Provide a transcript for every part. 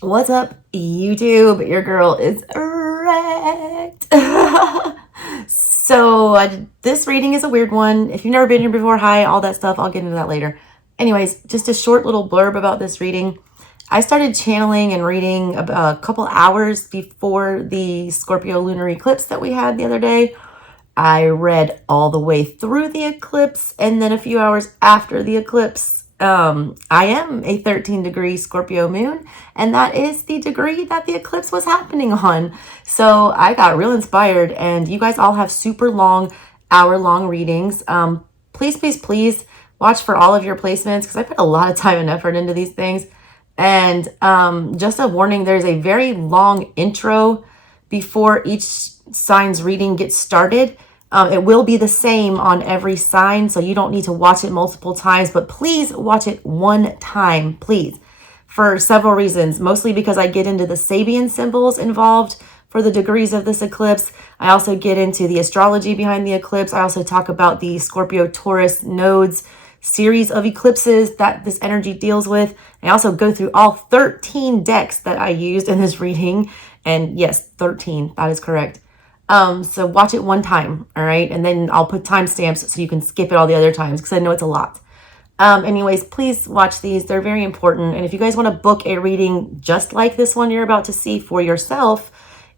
What's up, YouTube? Your girl is wrecked. This reading is a weird one. If you've never been here before, hi, all that stuff. I'll get into that later. Anyways, just a short little blurb about this reading. I started channeling and reading about a couple hours before the Scorpio lunar eclipse that we had the other day. I read all the way through the eclipse, and then a few hours after the eclipse, I am a 13-degree Scorpio moon, and that is the degree that the eclipse was happening on. So I got real inspired, and you guys all have super long, hour-long readings. Please watch for all of your placements, because I put a lot of time and effort into these things. And just a warning, there's a very long intro before each sign's reading gets started. It will be the same on every sign, so you don't need to watch it multiple times, but please watch it one time, please, for several reasons. Mostly because I get into the Sabian symbols involved for the degrees of this eclipse. I also get into the astrology behind the eclipse. I also talk about the Scorpio Taurus nodes series of eclipses that this energy deals with. I also go through all 13 decks that I used in this reading, and yes, 13, that is correct. So watch it one time, all right? And then I'll put timestamps so you can skip it all the other times, because I know it's a lot. Anyways, please watch these. They're very important. And if you guys want to book a reading just like this one you're about to see for yourself,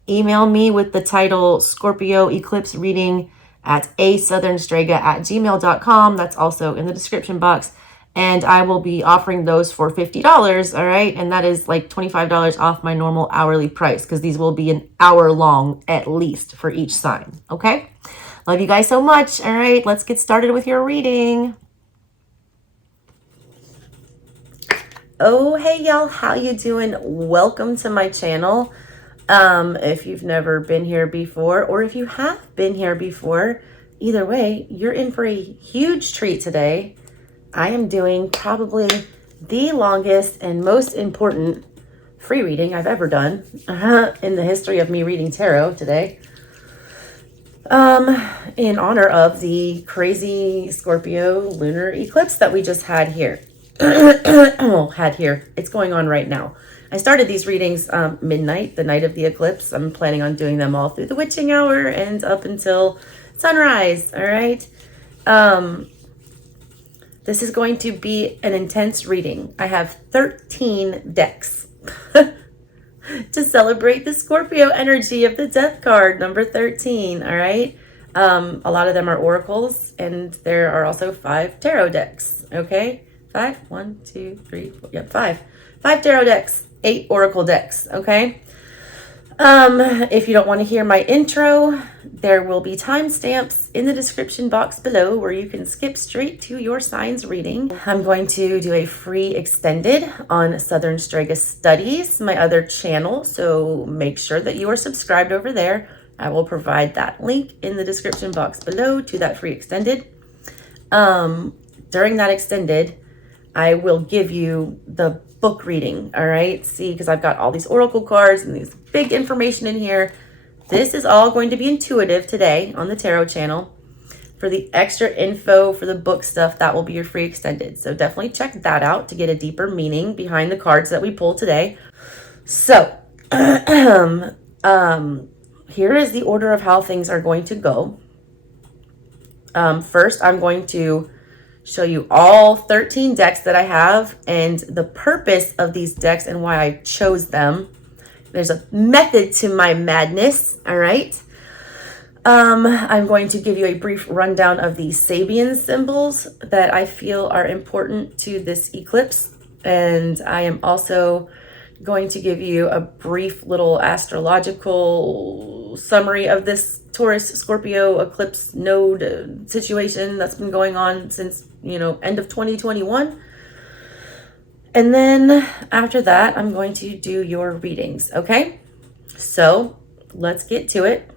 email me with the title Scorpio Eclipse Reading at ASouthernStrega@gmail.com. That's also in the description box. And I will be offering those for $50, all right? And that is like $25 off my normal hourly price, because these will be an hour long at least for each sign, okay? Love you guys so much. All right, let's get started with your reading. Oh, hey y'all, how you doing? Welcome to my channel. If you've never been here before, or if you have been here before, either way, you're in for a huge treat today. I am doing probably the longest and most important free reading I've ever done in the history of me reading tarot today. In honor of the crazy Scorpio lunar eclipse that we just had here. It's going on right now. I started these readings midnight, the night of the eclipse. I'm planning on doing them all through the witching hour and up until sunrise, all right? This is going to be an intense reading. I have 13 decks to celebrate the Scorpio energy of the death card, number 13, all right? A lot of them are oracles, and there are also 5 tarot decks, okay? 5, 1, 2, 3, 4, yep, 5. 5 tarot decks, 8 oracle decks, okay? If you don't want to hear my intro, there will be timestamps in the description box below where you can skip straight to your signs reading. I'm going to do a free extended on Southern Strega Studies, my other channel, so make sure that you are subscribed over there. I will provide that link in the description box below to that free extended. During that extended, I will give you the book reading, all right? See, because I've got all these oracle cards and these big information in here. This is all going to be intuitive today on the tarot channel. For the extra info for the book stuff, that will be your free extended. So definitely check that out to get a deeper meaning behind the cards that we pull today. So here is the order of how things are going to go. First, I'm going to show you all 13 decks that I have and the purpose of these decks and why I chose them. There's a method to my madness, all right? I'm going to give you a brief rundown of the Sabian symbols that I feel are important to this eclipse. And I am also going to give you a brief little astrological summary of this Taurus Scorpio eclipse node situation that's been going on since, end of 2021. And then after that, I'm going to do your readings, okay? So let's get to it.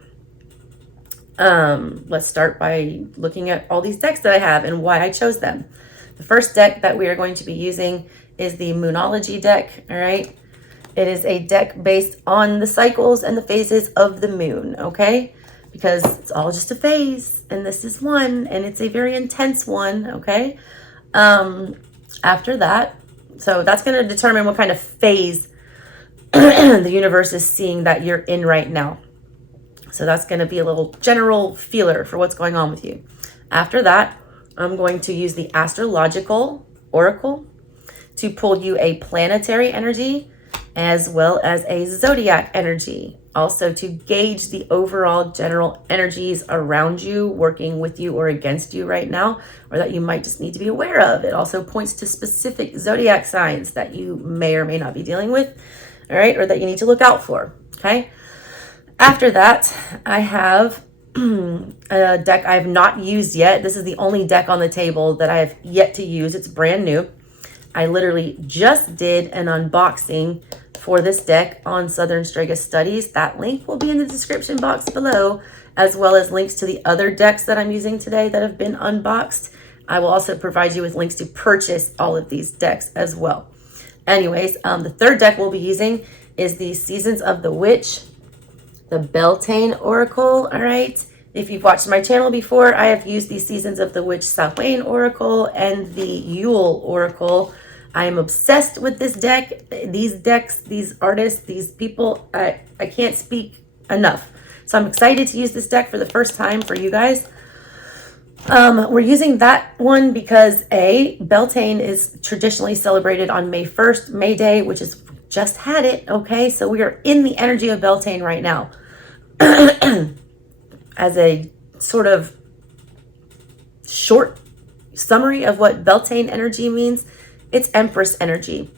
Let's start by looking at all these decks that I have and why I chose them. The first deck that we are going to be using is the Moonology deck, all right? It is a deck based on the cycles and the phases of the moon, okay? Because it's all just a phase, and this is one, and it's a very intense one, okay? After that, so that's going to determine what kind of phase the universe is seeing that you're in right now. So that's going to be a little general feeler for what's going on with you. After that, I'm going to use the Astrological Oracle to pull you a planetary energy as well as a zodiac energy. Also to gauge the overall general energies around you, working with you or against you right now, or that you might just need to be aware of. It also points to specific zodiac signs that you may or may not be dealing with, all right, or that you need to look out for, okay? After that, I have a deck I have not used yet. This is the only deck on the table that I have yet to use. It's brand new. I literally just did an unboxing for this deck on ASouthernStrega Studies. That link will be in the description box below, as well as links to the other decks that I'm using today that have been unboxed. I will also provide you with links to purchase all of these decks as well. Anyways, the third deck we'll be using is the Seasons of the Witch, the Beltane Oracle, all right? If you've watched my channel before, I have used the Seasons of the Witch Sabian Oracle and the Yule Oracle. I am obsessed with this deck, these decks, these artists, these people. I can't speak enough. So I'm excited to use this deck for the first time for you guys. We're using that one because Beltane is traditionally celebrated on May 1st, May Day, which is just had it, okay? So we are in the energy of Beltane right now. As a sort of short summary of what Beltane energy means, it's Empress energy.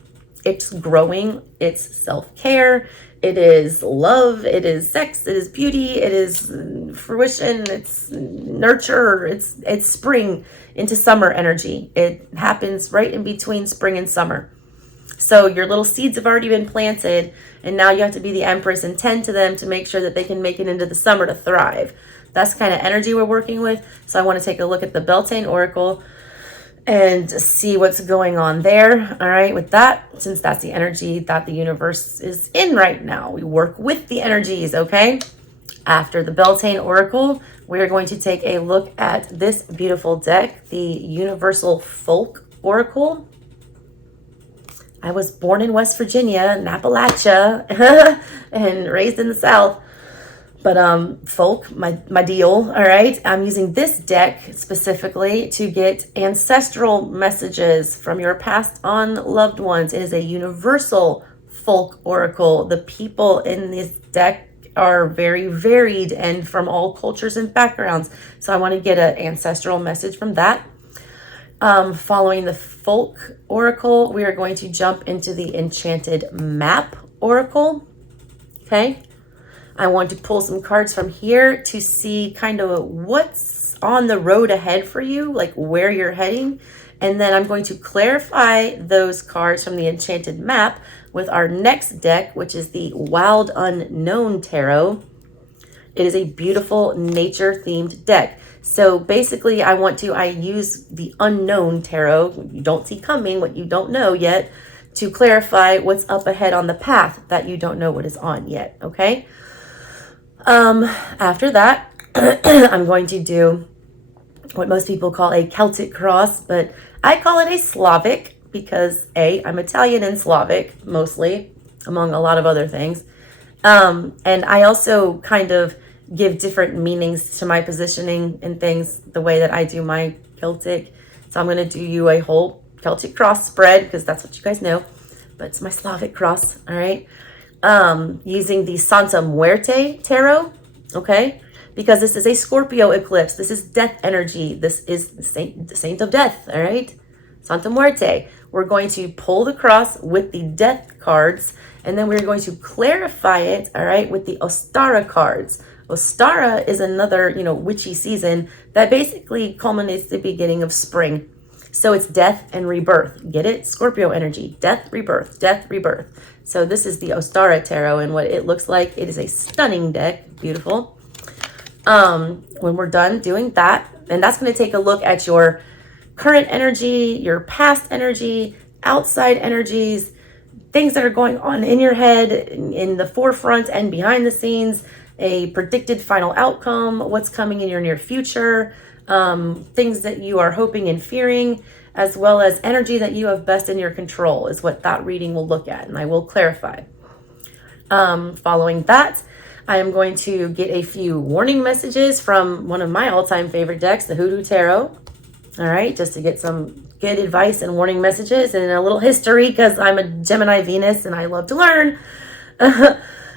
It's growing, it's self-care, it is love, it is sex, it is beauty, it is fruition, it's nurture, it's spring into summer energy. It happens right in between spring and summer. So your little seeds have already been planted, and now you have to be the Empress and tend to them to make sure that they can make it into the summer to thrive. That's the kind of energy we're working with. So I want to take a look at the Beltane Oracle and see what's going on there. All right, with that, since that's the energy that the universe is in right now, we work with the energies, okay? After the Beltane Oracle, we're going to take a look at this beautiful deck, the Universal Folk Oracle. I was born in West Virginia, in Appalachia, and raised in the South. But folk, my deal, all right? I'm using this deck specifically to get ancestral messages from your passed on loved ones. It is a universal folk oracle. The people in this deck are very varied and from all cultures and backgrounds. So I want to get an ancestral message from that. Following the folk oracle, we are going to jump into the Enchanted Map Oracle, okay? I want to pull some cards from here to see kind of what's on the road ahead for you, like where you're heading. And then I'm going to clarify those cards from the Enchanted Map with our next deck, which is the Wild Unknown Tarot. It is a beautiful nature-themed deck. So basically, I use the Unknown Tarot, what you don't see coming, what you don't know yet, to clarify what's up ahead on the path that you don't know what is on yet, okay? After that, I'm going to do what most people call a Celtic cross, but I call it a Slavic because I'm Italian and Slavic mostly, among a lot of other things. And I also kind of give different meanings to my positioning and things the way that I do my Celtic. So I'm going to do you a whole Celtic cross spread because that's what you guys know, but it's my Slavic cross, all right? Using the Santa Muerte Tarot, okay? Because this is a Scorpio eclipse. This is death energy. This is the saint of death, all right? Santa Muerte. We're going to pull the cross with the death cards, and then we're going to clarify it, all right, with the Ostara cards. Ostara is another, witchy season that basically culminates the beginning of spring. So it's death and rebirth. Get it? Scorpio energy. Death, rebirth, death, rebirth. So this is the Ostara Tarot and what it looks like. It is a stunning deck. Beautiful. When we're done doing that, and that's going to take a look at your current energy, your past energy, outside energies, things that are going on in your head, in the forefront and behind the scenes, a predicted final outcome, what's coming in your near future, things that you are hoping and fearing, as well as energy that you have best in your control is what that reading will look at, and I will clarify. Following that, I am going to get a few warning messages from one of my all-time favorite decks, the Hoodoo Tarot. All right, just to get some good advice and warning messages and a little history, because I'm a Gemini Venus and I love to learn.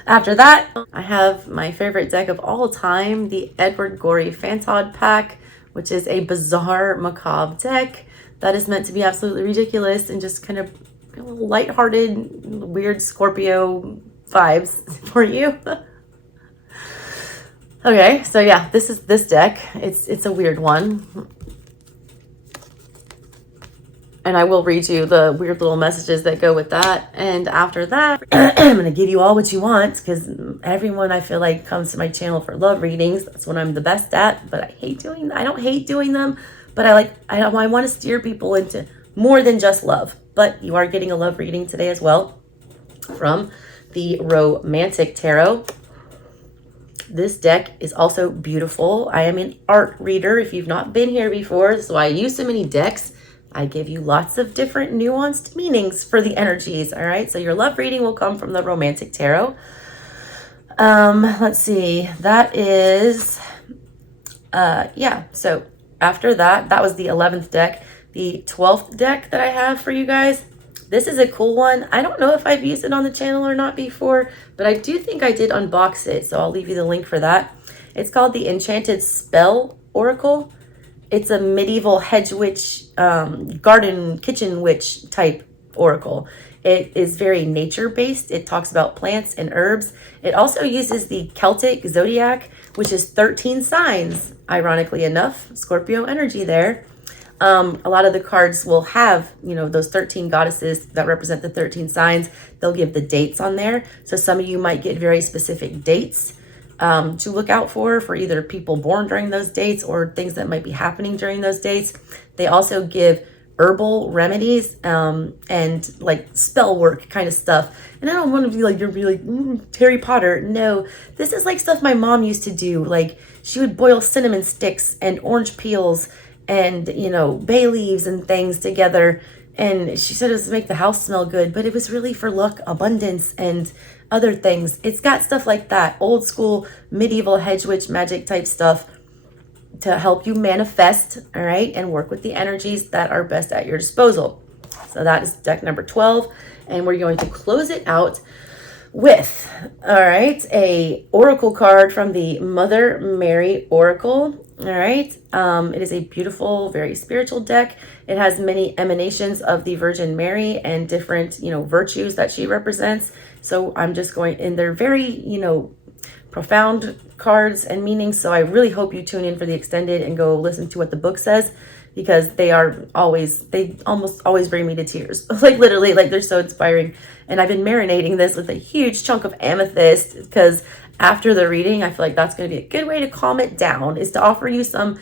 After that, I have my favorite deck of all time, the Edward Gorey Fantod pack, which is a bizarre, macabre deck that is meant to be absolutely ridiculous and just kind of lighthearted, weird Scorpio vibes for you. Okay, so yeah, this is this deck. It's a weird one. And I will read you the weird little messages that go with that. And after that, I'm going to give you all what you want, because everyone I feel like comes to my channel for love readings. That's what I'm the best at, but I don't hate doing them, but I want to steer people into more than just love. But you are getting a love reading today as well from the Romantic Tarot. This deck is also beautiful. I am an art reader if you've not been here before, so I use so many decks. I give you lots of different nuanced meanings for the energies, all right? So your love reading will come from the Romantic Tarot. Let's see. That is, yeah. So after that, that was the 11th deck. The 12th deck that I have for you guys, this is a cool one. I don't know if I've used it on the channel or not before, but I do think I did unbox it, so I'll leave you the link for that. It's called the Enchanted Spell Oracle. It's a medieval hedge witch, garden kitchen witch type oracle. It is very nature-based. It talks about plants and herbs. It also uses the Celtic zodiac, which is 13 signs, ironically enough. Scorpio energy there. A lot of the cards will have, those 13 goddesses that represent the 13 signs. They'll give the dates on there. So some of you might get very specific dates to look out for either people born during those dates or things that might be happening during those dates. They also give herbal remedies and like spell work kind of stuff. And I don't want to be like, you're really Harry Potter. No, this is like stuff my mom used to do. Like she would boil cinnamon sticks and orange peels and, bay leaves and things together. And she said it was to make the house smell good, but it was really for luck, abundance, and other things. It's got stuff like that, old school medieval hedge witch magic type stuff to help you manifest, all right, and work with the energies that are best at your disposal. So that is deck number 12, and we're going to close it out with, all right, a oracle card from the Mother Mary Oracle. All right, it is a beautiful, very spiritual deck. It has many emanations of the Virgin Mary and different, virtues that she represents. So I'm just going, and they're very, profound cards and meanings. So I really hope you tune in for the extended and go listen to what the book says, because they almost always bring me to tears. Like literally, like they're so inspiring. And I've been marinating this with a huge chunk of amethyst, because after the reading, I feel like that's going to be a good way to calm it down, is to offer you some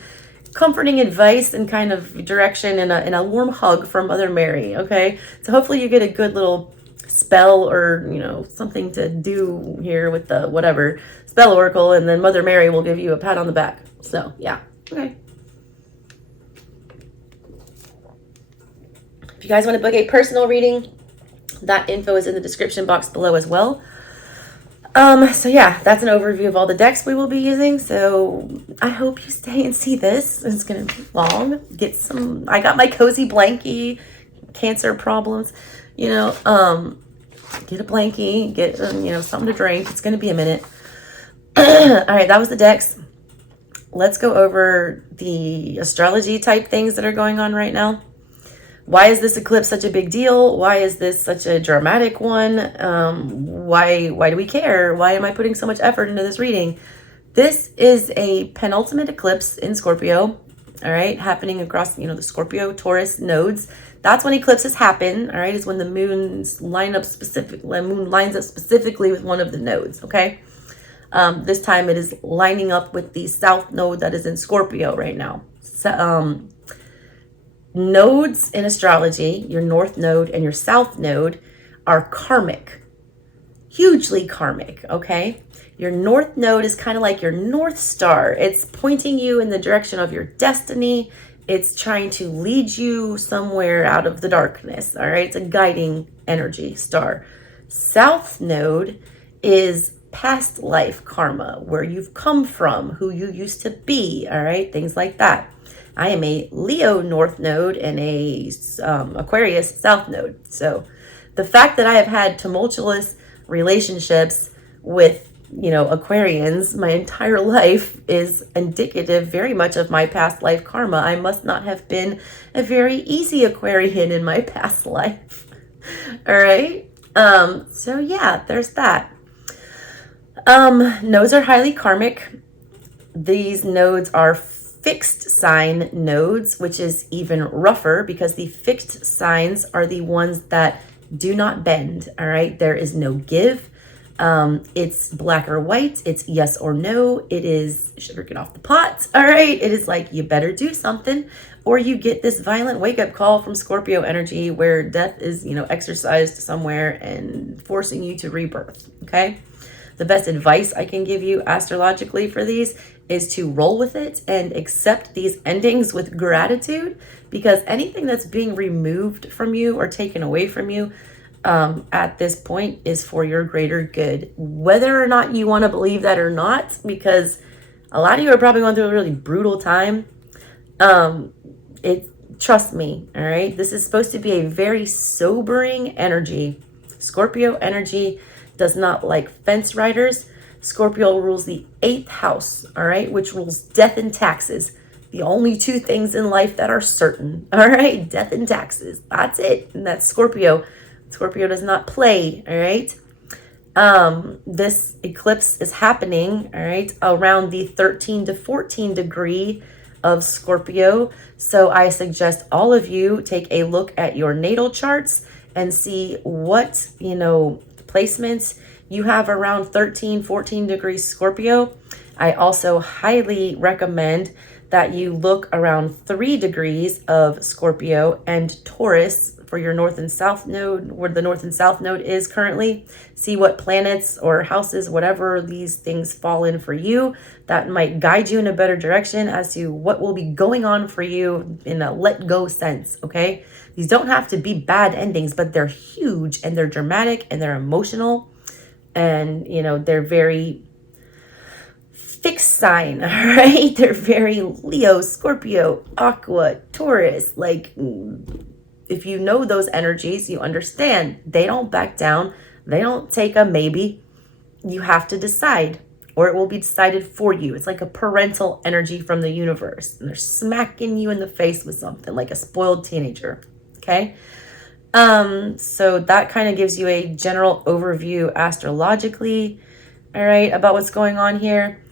comforting advice and kind of direction and a warm hug from Mother Mary. Okay. So hopefully you get a good little spell or, something to do here with the whatever spell oracle, and then Mother Mary will give you a pat on the back. So yeah. Okay. If you guys want to book a personal reading, that info is in the description box below as well. So yeah, that's an overview of all the decks we will be using. So I hope you stay and see this. It's going to be long. I got my cozy blankie, Cancer problems, get a blankie, get, something to drink. It's going to be a minute. All right, that was the decks. Let's go over the astrology type things that are going on right now. Why is this eclipse such a big deal? Why is this such a dramatic one? Why do we care? Why am I putting so much effort into this reading? This is a penultimate eclipse in Scorpio, all right, happening across, the Scorpio Taurus nodes. That's when eclipses happen, all right, is when the moon lines up specifically with one of the nodes, okay? This time it is lining up with the south node that is in Scorpio right now. So, nodes in astrology, your north node and your south node, are karmic, hugely karmic, okay? Your north node is kind of like your North Star. It's pointing you in the direction of your destiny. It's trying to lead you somewhere out of the darkness, all right? It's a guiding energy star. South node is past life karma, where you've come from, who you used to be, all right? Things like that. I am a Leo North Node and a Aquarius South Node. So the fact that I have had tumultuous relationships with, you know, Aquarians my entire life is indicative very much of my past life karma. I must not have been a very easy Aquarian in my past life. All right. So yeah, there's that. Nodes are highly karmic. These nodes are fixed sign nodes, which is even rougher because the fixed signs are the ones that do not bend. All right. There is no give. It's black or white. It's yes or no. It is sugar get off the pot. All right. It is like, you better do something, or you get this violent wake up call from Scorpio energy where death is, you know, exercised somewhere and forcing you to rebirth. Okay. The best advice I can give you astrologically for these is to roll with it and accept these endings with gratitude, because anything that's being removed from you or taken away from you at this point is for your greater good, whether or not you want to believe that or not, because a lot of you are probably going through a really brutal time. Trust me, all right? This is supposed to be a very sobering energy. Scorpio energy does not like fence riders. Scorpio rules the 8th house, all right, which rules death and taxes. The only two things in life that are certain, all right? Death and taxes. That's it. And that's Scorpio. Scorpio does not play, all right? This eclipse is happening, all right, around the 13 to 14 degree of Scorpio. So I suggest all of you take a look at your natal charts and see what, you know, placements you have around 13, 14 degrees Scorpio. I also highly recommend that you look around 3 degrees of Scorpio and Taurus for your north and south node, where the north and south node is currently. See what planets or houses, whatever these things fall in for you, that might guide you in a better direction as to what will be going on for you in a let go sense, okay? These don't have to be bad endings, but they're huge and they're dramatic and they're emotional, and, you know, they're very fixed sign, all right? They're very Leo, Scorpio, Aqua, Taurus. Like, if you know those energies, you understand they don't back down. They don't take a maybe. You have to decide, or it will be decided for you. It's like a parental energy from the universe, and they're smacking you in the face with something like a spoiled teenager, okay? So that kind of gives you a general overview astrologically, all right, about what's going on here.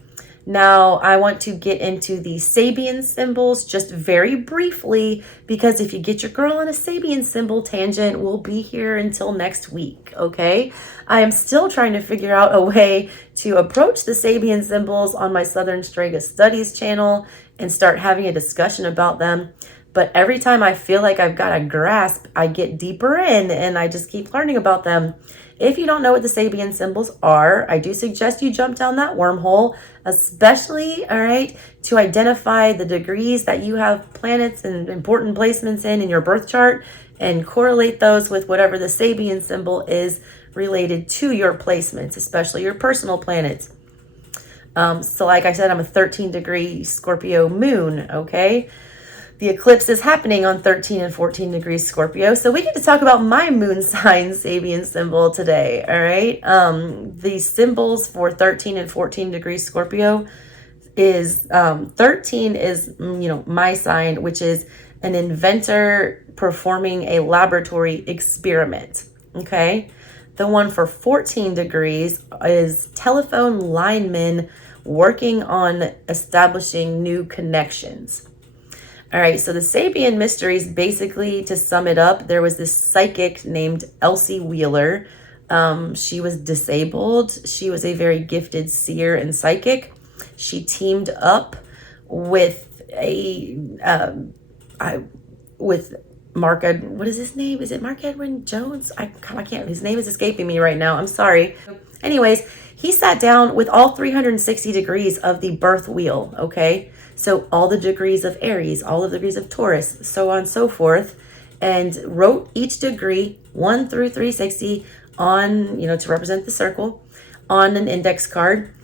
Now, I want to get into the Sabian symbols just very briefly, because if you get your girl on a Sabian symbol tangent, we'll be here until next week, okay? I am still trying to figure out a way to approach the Sabian symbols on my ASouthernStrega Studies channel and start having a discussion about them. But every time I feel like I've got a grasp, I get deeper in and I just keep learning about them. If you don't know what the Sabian symbols are, I do suggest you jump down that wormhole, especially, all right, to identify the degrees that you have planets and important placements in your birth chart, and correlate those with whatever the Sabian symbol is related to your placements, especially your personal planets. So like I said, I'm a 13-degree Scorpio moon, okay? The eclipse is happening on 13 and 14 degrees Scorpio. So we get to talk about my moon sign Sabian symbol today, all right? The symbols for 13 and 14 degrees Scorpio is, 13 is, you know, my sign, which is an inventor performing a laboratory experiment, okay? The one for 14 degrees is telephone lineman working on establishing new connections. All right, so the Sabian mysteries, basically, to sum it up, there was this psychic named Elsie Wheeler. She was disabled. She was a very gifted seer and psychic. She teamed up with with Mark, what is his name? Is it Mark Edwin Jones? I can't, his name is escaping me right now. I'm sorry. Anyways, he sat down with all 360 degrees of the birth wheel, okay? So all the degrees of Aries, all the degrees of Taurus, so on and so forth, and wrote each degree 1 through 360 on, you know, to represent the circle, on an index card,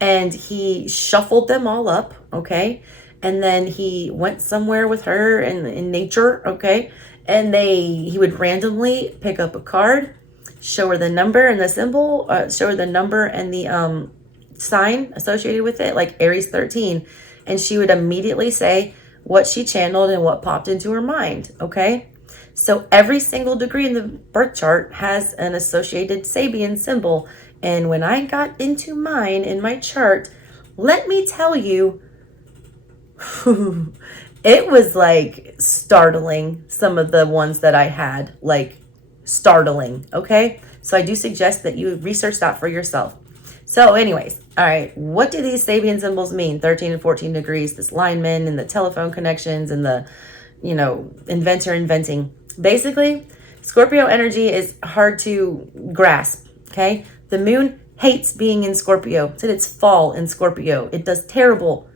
and he shuffled them all up, okay? And then he went somewhere with her in nature, okay? And he would randomly pick up a card, show her the number and the symbol, show her the number and the sign associated with it, like Aries 13. And she would immediately say what she channeled and what popped into her mind, okay? So every single degree in the birth chart has an associated Sabian symbol. And when I got into mine in my chart, let me tell you, it was like startling, some of the ones that I had, like startling, okay? So I do suggest that you research that for yourself. So anyways, all right, what do these Sabian symbols mean? 13 and 14 degrees, this lineman and the telephone connections and the, you know, inventor inventing. Basically, Scorpio energy is hard to grasp, okay? The moon hates being in Scorpio. It's in its fall in Scorpio. It does terrible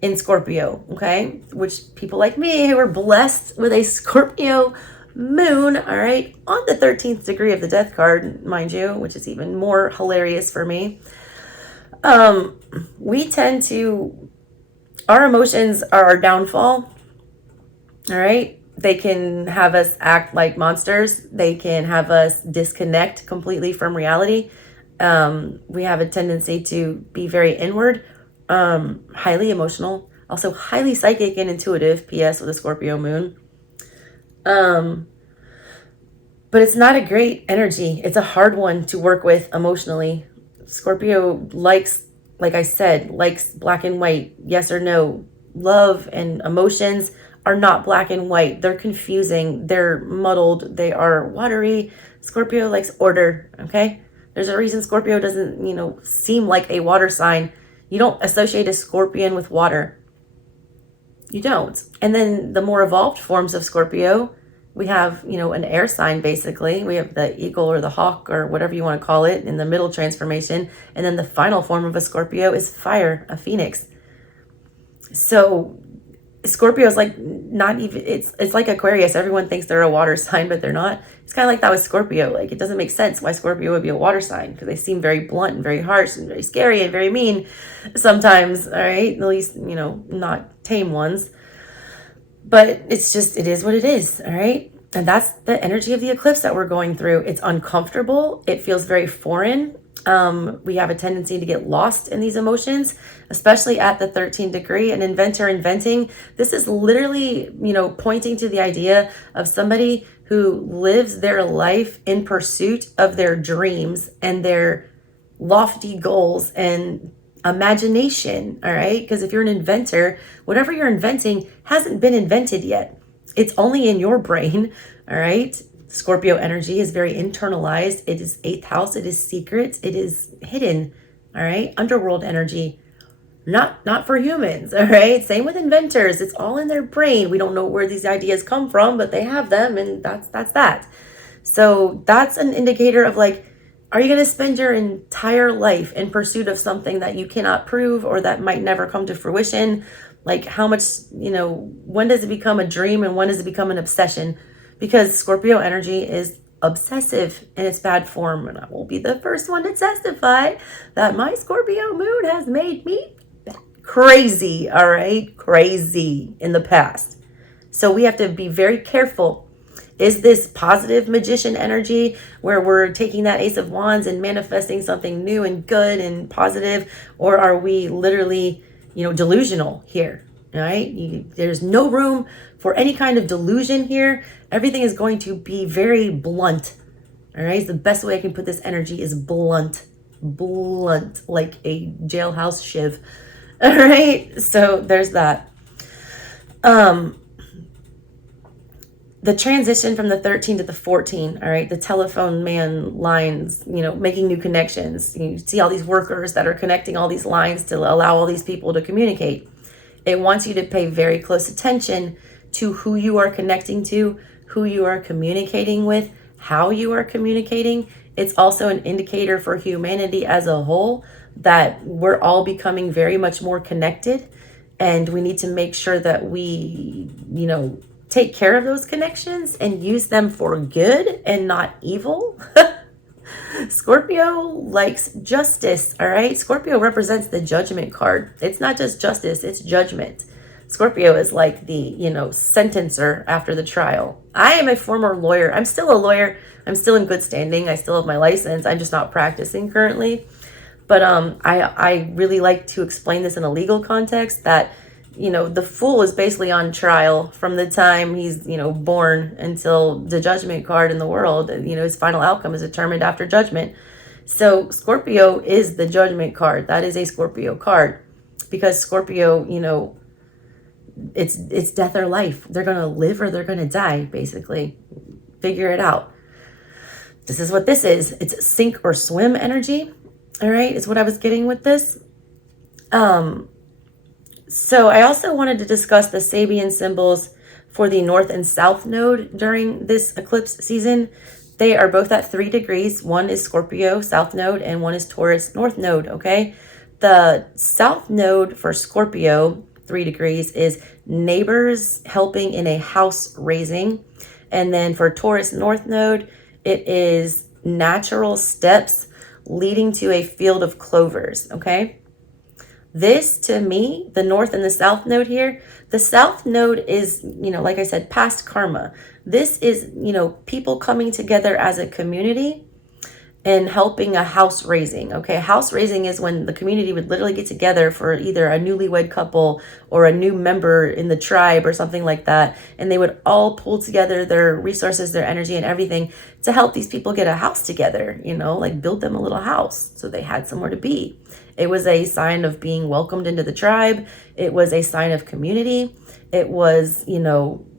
in Scorpio, okay? Which people like me who are blessed with a Scorpio moon, all right, on the 13th degree of the death card, mind you, which is even more hilarious for me. We tend to, our emotions are our downfall, all right? They can have us act like monsters. They can have us disconnect completely from reality. We have a tendency to be very inward, highly emotional, also highly psychic and intuitive, PS with a Scorpio moon. But it's not a great energy. It's a hard one to work with emotionally. Scorpio likes, like I said, likes black and white, yes or no. Love and emotions are not black and white. They're confusing. They're muddled. They are watery. Scorpio likes order, okay? There's a reason Scorpio doesn't, you know, seem like a water sign. You don't associate a scorpion with water. You don't. And then the more evolved forms of Scorpio, we have, you know, an air sign, basically. We have the eagle or the hawk or whatever you want to call it in the middle transformation. And then the final form of a Scorpio is fire, a phoenix. So Scorpio is like not even, it's like Aquarius. Everyone thinks they're a water sign, but they're not. It's kind of like that with Scorpio. Like, it doesn't make sense why Scorpio would be a water sign, because they seem very blunt and very harsh and very scary and very mean sometimes, all right? At least, you know, not tame ones. But it's just, it is what it is, all right? And that's the energy of the eclipse that we're going through. It's uncomfortable. It feels very foreign. We have a tendency to get lost in these emotions, especially at the 13th degree. An inventor inventing. This is literally, you know, pointing to the idea of somebody who lives their life in pursuit of their dreams and their lofty goals and imagination, all right? Because if you're an inventor, whatever you're inventing hasn't been invented yet. It's only in your brain, all right? Scorpio energy is very internalized. It is 8th house. It is secret. It is hidden, all right? Underworld energy, not for humans, all right? Same with inventors. It's all in their brain. We don't know where these ideas come from, but they have them, and that's that. So that's an indicator of, like, are you going to spend your entire life in pursuit of something that you cannot prove or that might never come to fruition? Like, how much, you know, when does it become a dream and when does it become an obsession? Because Scorpio energy is obsessive in its bad form. And I will be the first one to testify that my Scorpio moon has made me crazy, all right? Crazy in the past. So we have to be very careful. Is this positive magician energy where we're taking that Ace of Wands and manifesting something new and good and positive? Or are we literally, you know, delusional here? All right? There's no room for any kind of delusion here. Everything is going to be very blunt. All right? The best way I can put this energy is blunt. Blunt, like a jailhouse shiv. All right? So there's that. The transition from the 13 to the 14, all right, the telephone man lines, you know, making new connections. You see all these workers that are connecting all these lines to allow all these people to communicate. It wants you to pay very close attention to who you are connecting to, who you are communicating with, how you are communicating. It's also an indicator for humanity as a whole that we're all becoming very much more connected, and we need to make sure that we, you know, take care of those connections and use them for good and not evil. Scorpio likes justice, all right? Scorpio represents the judgment card. It's not just justice, it's judgment. Scorpio is like the, sentencer after the trial. I am a former lawyer. I'm still a lawyer. I'm still in good standing. I still have my license. I'm just not practicing currently. But I really like to explain this in a legal context that, the fool is basically on trial from the time he's, born until the judgment card in the world. His final outcome is determined after judgment. So Scorpio is the judgment card. That is a Scorpio card because Scorpio, it's death or life. They're going to live or they're going to die, basically. Figure it out. This is what this is. It's sink or swim energy. All right, is what I was getting with this. So I also wanted to discuss the Sabian symbols for the North and South node during this eclipse season. They are both at 3 degrees. One is Scorpio, South node, and one is Taurus, North node, okay? The South node for Scorpio, 3 degrees, is neighbors helping in a house raising. And then for Taurus, North node, it is natural steps leading to a field of clovers, okay? This, to me, the North and the South node here, the South node is, like I said, past karma. This is, people coming together as a community and helping a house raising, okay? House raising is when the community would literally get together for either a newlywed couple or a new member in the tribe or something like that. And they would all pull together their resources, their energy and everything to help these people get a house together, like build them a little house so they had somewhere to be. It was a sign of being welcomed into the tribe. It was a sign of community. It was,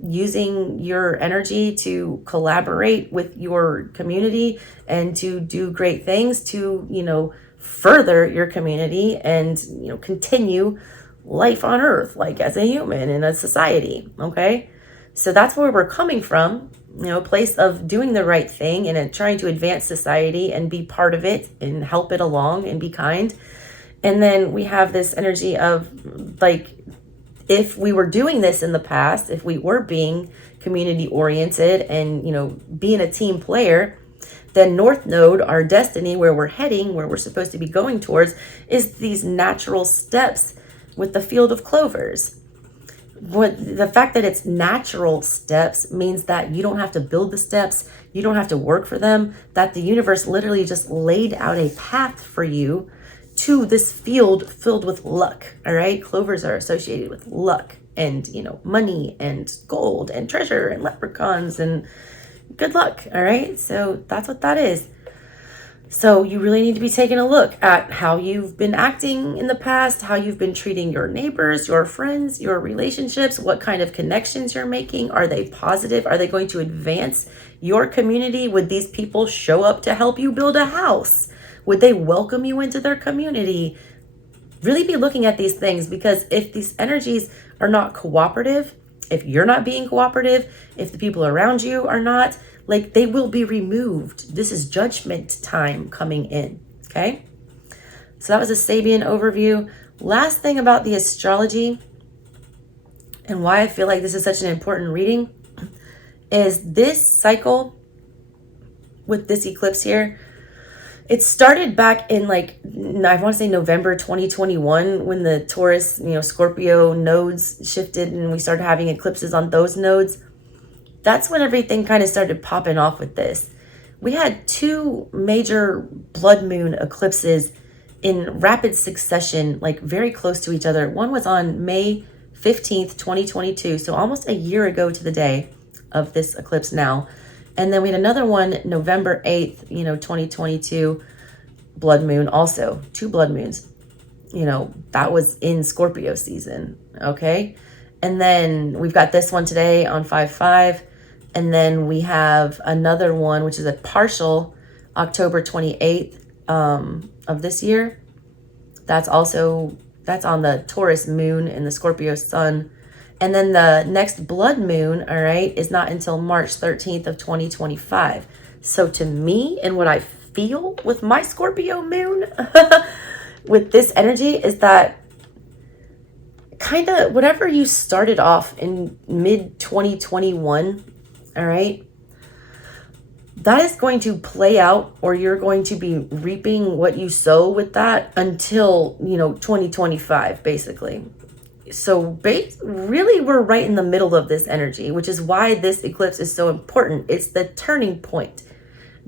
using your energy to collaborate with your community and to do great things to, further your community and, continue life on earth, like as a human in a society. Okay. So that's where we're coming from, a place of doing the right thing and trying to advance society and be part of it and help it along and be kind. And then we have this energy of like, if we were doing this in the past, if we were being community oriented and, being a team player, then North Node, our destiny, where we're heading, where we're supposed to be going towards, is these natural steps with the field of clovers. The fact that it's natural steps means that you don't have to build the steps, you don't have to work for them, that the universe literally just laid out a path for you to this field filled with luck. All right, clovers are associated with luck and money and gold and treasure and leprechauns and good luck. All right, so that's what that is. So you really need to be taking a look at how you've been acting in the past, how you've been treating your neighbors, your friends, your relationships, what kind of connections you're making. Are they positive? Are they going to advance your community? Would these people show up to help you build a house? Would they welcome you into their community? Really be looking at these things, because if these energies are not cooperative, if you're not being cooperative, if the people around you are not, like, they will be removed. This is judgment time coming in, okay? So that was a Sabian overview. Last thing about the astrology and why I feel like this is such an important reading is this cycle with this eclipse here. It started back in I want to say November 2021 when the Taurus, Scorpio nodes shifted and we started having eclipses on those nodes. That's when everything kind of started popping off with this. We had 2 major blood moon eclipses in rapid succession, like very close to each other. One was on May 15th, 2022. So almost a year ago to the day of this eclipse now. And then we had another one, November 8th, 2022, blood moon also. 2 blood moons. That was in Scorpio season, okay? And then we've got this one today on 5/5. And then we have another one, which is a partial October 28th of this year. That's on the Taurus moon and the Scorpio sun. And then the next blood moon, all right, is not until March 13th of 2025. So to me, and what I feel with my Scorpio moon, with this energy, is that kind of whatever you started off in mid 2021, all right, that is going to play out, or you're going to be reaping what you sow with that until, 2025, basically. So really, we're right in the middle of this energy, which is why this eclipse is so important. It's the turning point.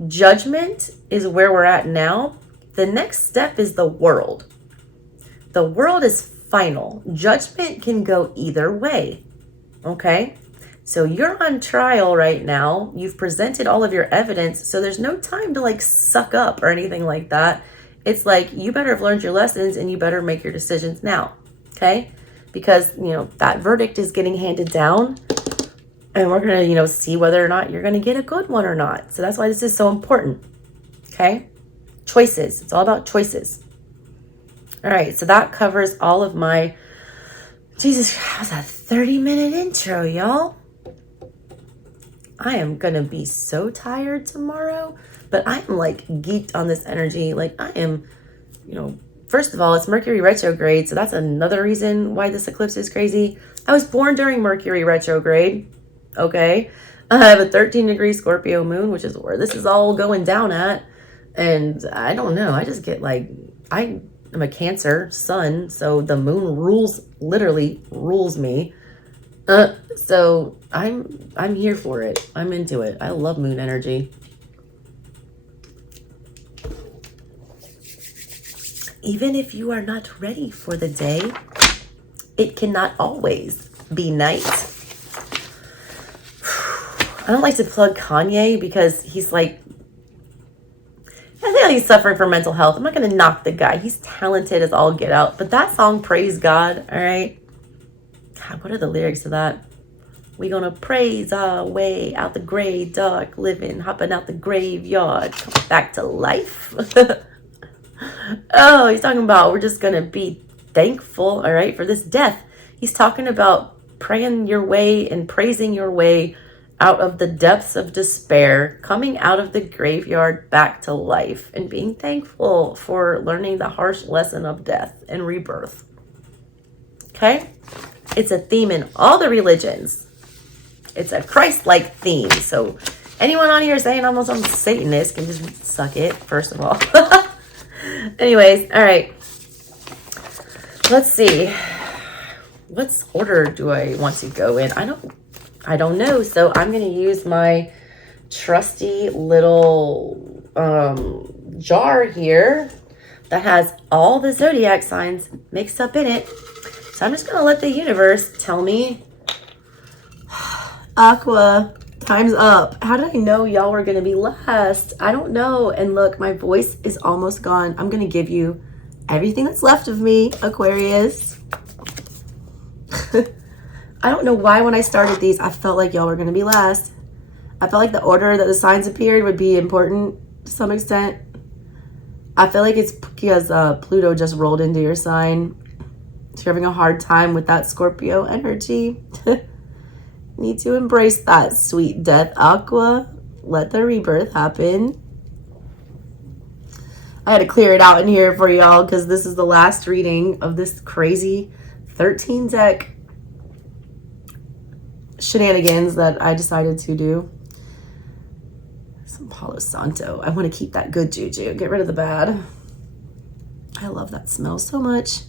Judgment is where we're at now. The next step is the world. The world is final. Judgment can go either way. Okay? So you're on trial right now. You've presented all of your evidence. So there's no time to like suck up or anything like that. It's like you better have learned your lessons and you better make your decisions now. Okay? Because, that verdict is getting handed down. And we're going to, see whether or not you're going to get a good one or not. So that's why this is so important. Okay? Choices. It's all about choices. All right. So that covers all of my... Jesus, that was a 30-minute intro, y'all. I am going to be so tired tomorrow. But I am like geeked on this energy. Like I am, first of all, it's Mercury retrograde. So that's another reason why this eclipse is crazy. I was born during Mercury retrograde. Okay. I have a 13-degree Scorpio moon, which is where this is all going down at. And I don't know. I just get like, I'm a Cancer sun. So the moon literally rules me. So I'm here for it. I'm into it. I love moon energy. Even if you are not ready for the day, it cannot always be night. I don't like to plug Kanye because he's like, I think he's suffering from mental health. I'm not going to knock the guy. He's talented as all get out. But that song, Praise God, all right? God, what are the lyrics to that? We gonna praise our way out the gray, dark living, hopping out the graveyard, coming back to life. Oh, he's talking about we're just going to be thankful, all right, for this death. He's talking about praying your way and praising your way out of the depths of despair, coming out of the graveyard back to life and being thankful for learning the harsh lesson of death and rebirth. Okay? It's a theme in all the religions. It's a Christ-like theme. So anyone on here saying I'm some Satanist can just suck it, first of all. Anyways, all right. Let's see. What order do I want to go in? I don't know. So I'm going to use my trusty little jar here that has all the zodiac signs mixed up in it. So I'm just going to let the universe tell me. Aqua, time's up. How did I know y'all were going to be last? I don't know. And look, my voice is almost gone. I'm going to give you everything that's left of me, Aquarius. I don't know why when I started these, I felt like y'all were going to be last. I felt like the order that the signs appeared would be important to some extent. I feel like it's because Pluto just rolled into your sign. So you're having a hard time with that Scorpio energy. Need to embrace that sweet death, Aqua. Let the rebirth happen. I had to clear it out in here for y'all because this is the last reading of this crazy 13 deck shenanigans that I decided to do. Some Palo Santo. I want to keep that good juju. Get rid of the bad. I love that smell so much.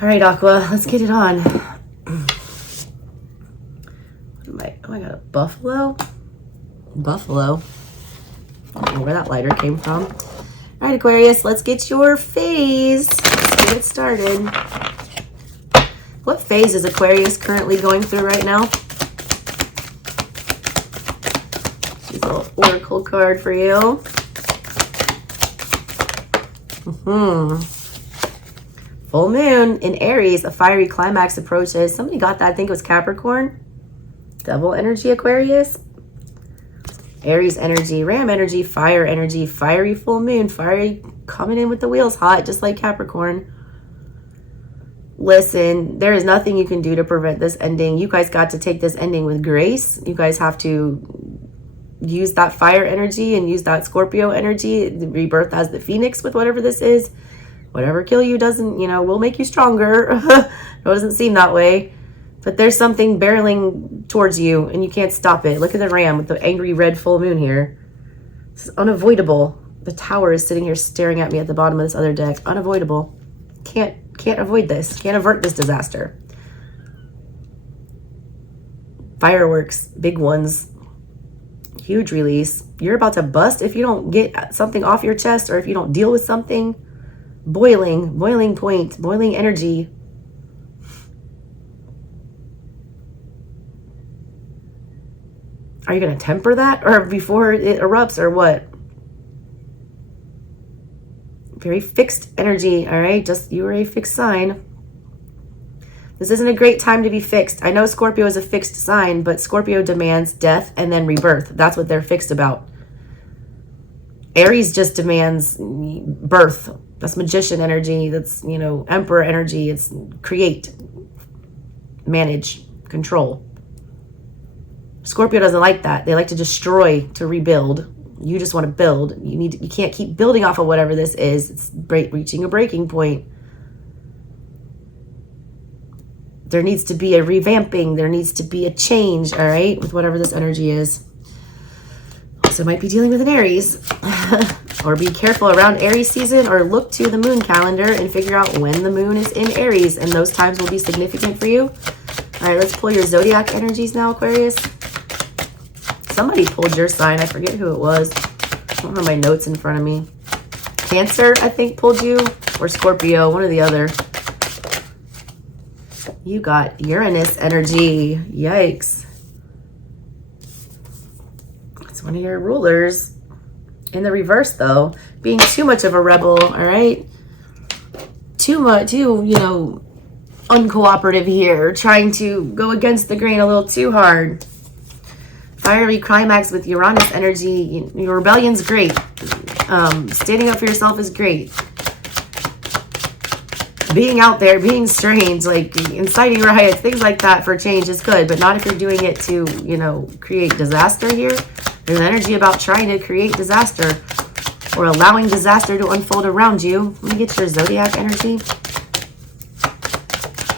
All right, Aqua, let's get it on. Oh, I got a buffalo. Buffalo. I don't know where that lighter came from. All right, Aquarius, let's get your phase. Let's get it started. What phase is Aquarius currently going through right now? She's a little oracle card for you. Full moon in Aries, a fiery climax approaches. Somebody got that. I think it was Capricorn. Double energy, Aquarius. Aries energy, Ram energy, fire energy, fiery full moon, fiery coming in with the wheels hot, just like Capricorn. Listen, there is nothing you can do to prevent this ending. You guys got to take this ending with grace. You guys have to use that fire energy and use that Scorpio energy. The rebirth as the phoenix with whatever this is. Whatever kill you doesn't, will make you stronger. It doesn't seem that way. But there's something barreling towards you and you can't stop it. Look at the ram with the angry red full moon here. This is unavoidable. The Tower is sitting here staring at me at the bottom of this other deck. Unavoidable. Can't avoid this. Can't avert this disaster. Fireworks. Big ones. Huge release. You're about to bust if you don't get something off your chest, or if you don't deal with something. Boiling point, boiling energy. Are you going to temper that or before it erupts or what? Very fixed energy, all right? Just, you are a fixed sign. This isn't a great time to be fixed. I know Scorpio is a fixed sign, but Scorpio demands death and then rebirth. That's what they're fixed about. Aries just demands birth. That's magician energy. That's, you know, emperor energy. It's create, manage, control. Scorpio doesn't like that. They like to destroy, to rebuild. You just want to build. You can't keep building off of whatever this is. It's reaching a breaking point. There needs to be a revamping. There needs to be a change, all right, with whatever this energy is. Also might be dealing with an Aries. Or be careful around Aries season, or look to the moon calendar and figure out when the moon is in Aries, and those times will be significant for you. All right, let's pull your zodiac energies now, Aquarius. Somebody pulled your sign. I forget who it was. I don't have my notes in front of me. Cancer, I think, pulled you, or Scorpio, one or the other. You got Uranus energy. Yikes. It's one of your rulers. In the reverse, though, being too much of a rebel, all right? Too much, you know, uncooperative here, trying to go against the grain a little too hard. Fiery climax with Uranus energy. Your rebellion's great. Standing up for yourself is great. Being out there, being strange, like inciting riots, things like that for change is good, but not if you're doing it to, you know, create disaster here. There's energy about trying to create disaster or allowing disaster to unfold around you. Let me get your zodiac energy.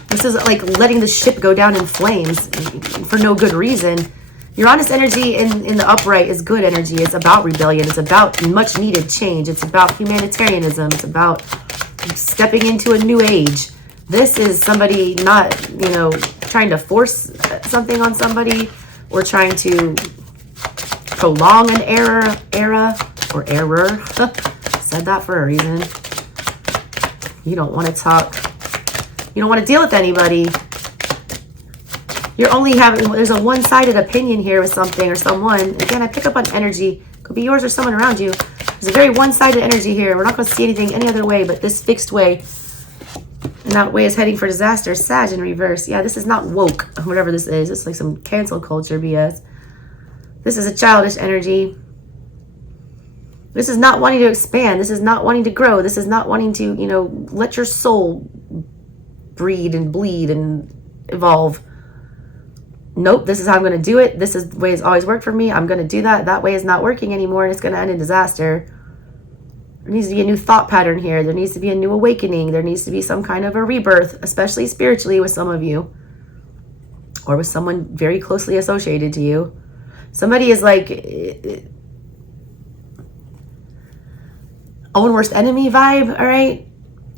This is like letting the ship go down in flames for no good reason. Uranus energy in the upright is good energy. It's about rebellion. It's about much needed change. It's about humanitarianism. It's about stepping into a new age. This is somebody not, you know, trying to force something on somebody or trying to prolong an error. Said that for a reason. You don't want to talk. You don't want to deal with anybody. You're only having, there's a one-sided opinion here with something or someone. Again, I pick up on energy. Could be yours or someone around you. There's a very one-sided energy here. We're not going to see anything any other way but this fixed way. And that way is heading for disaster. Sag in reverse. Yeah, this is not woke, whatever this is. It's like some cancel culture BS. This is a childish energy. This is not wanting to expand. This is not wanting to grow. This is not wanting to, you know, let your soul breed and bleed and evolve. Nope, this is how I'm going to do it. This is the way it's always worked for me. I'm going to do that. That way is not working anymore, and it's going to end in disaster. There needs to be a new thought pattern here. There needs to be a new awakening. There needs to be some kind of a rebirth, especially spiritually with some of you. Or with someone very closely associated to you. Somebody is like own worst enemy vibe, all right?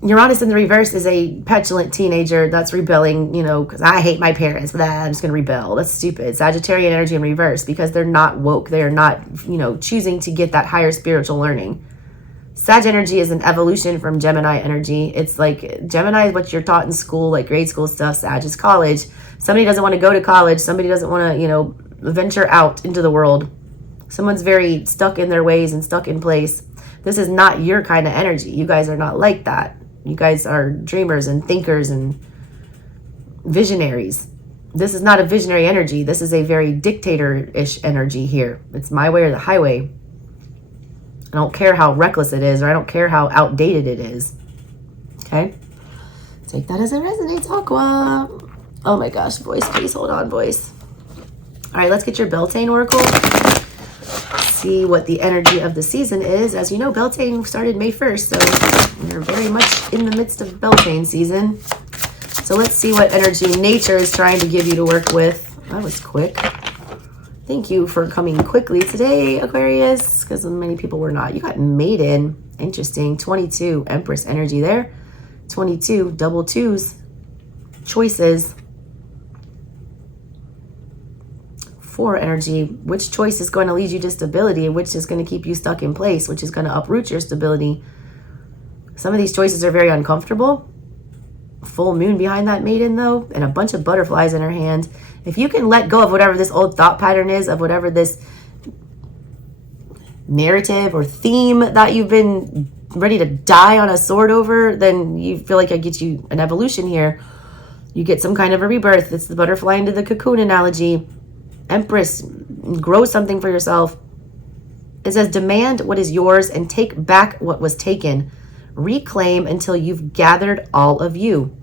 Uranus in the reverse is a petulant teenager that's rebelling, you know, because I hate my parents. I'm just going to rebel. That's stupid. Sagittarian energy in reverse because they're not woke. They are not, you know, choosing to get that higher spiritual learning. Sag energy is an evolution from Gemini energy. It's like Gemini is what you're taught in school, like grade school stuff. Sag is college. Somebody doesn't want to go to college. Somebody doesn't want to, you know, venture out into the world. Someone's very stuck in their ways and stuck in place. This is not your kind of energy. You guys are not like that. You guys are dreamers and thinkers and visionaries. This is not a visionary energy. This is a very dictator-ish energy here. It's my way or the highway. I don't care how reckless it is, or I don't care how outdated it is. Okay? Take that as it resonates, Aqua. Oh my gosh, voice, please hold on, voice. All right, let's get your Beltane Oracle. See what the energy of the season is. As you know, Beltane started May 1st, so we're very much in the midst of Beltane season. So So let's see what energy nature is trying to give you to work with. That was quick. Thank you for coming quickly today, Aquarius, because many people were not. You got Maiden. Interesting. 22, Empress energy there. 22, double twos. Choices. 4 energy. Which choice is going to lead you to stability and which is going to keep you stuck in place, which is going to uproot your stability. Some of these choices are very uncomfortable. Full moon behind that Maiden, though, and a bunch of butterflies in her hand. If you can let go of whatever this old thought pattern is, of whatever this narrative or theme that you've been ready to die on a sword over, then you feel like I get you an evolution here. You get some kind of a rebirth. It's the butterfly into the cocoon analogy. Empress, grow something for yourself. It says, demand what is yours and take back what was taken. Reclaim until you've gathered all of you.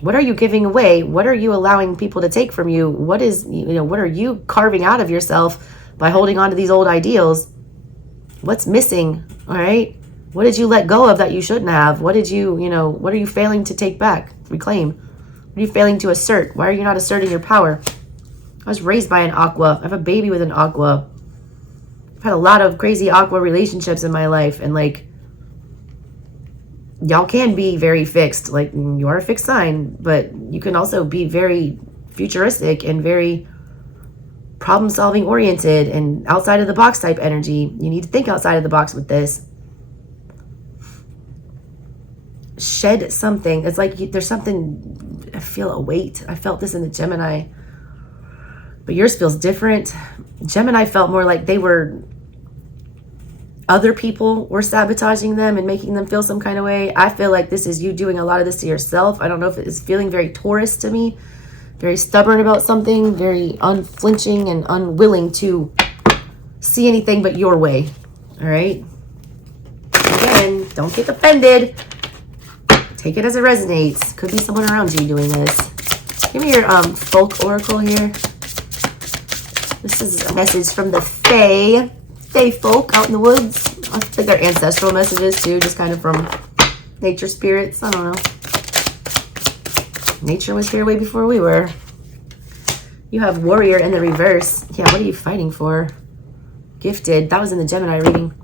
What are you giving away? What are you allowing people to take from you? What is, what are you carving out of yourself by holding on to these old ideals? What's missing? All right. What did you let go of that you shouldn't have? What did you, what are you failing to take back? Reclaim. What are you failing to assert? Why are you not asserting your power? I was raised by an aqua. I have a baby with an aqua. I've had a lot of crazy aqua relationships in my life. And y'all can be very fixed. Like, you are a fixed sign. But you can also be very futuristic and very problem-solving oriented and outside of the box type energy. You need to think outside of the box with this. Shed something. It's like there's something, I feel a weight. I felt this in the Gemini. But yours feels different. Gemini felt more like other people were sabotaging them and making them feel some kind of way. I feel like this is you doing a lot of this to yourself. I don't know if it is feeling very Taurus to me. Very stubborn about something. Very unflinching and unwilling to see anything but your way. All right? Again, don't get offended. Take it as it resonates. Could be someone around you doing this. Give me your folk oracle here. This is a message from the Fae folk out in the woods. I think they're ancestral messages too, just kind of from nature spirits. I don't know. Nature was here way before we were. You have warrior in the reverse. Yeah, what are you fighting for? Gifted. That was in the Gemini reading.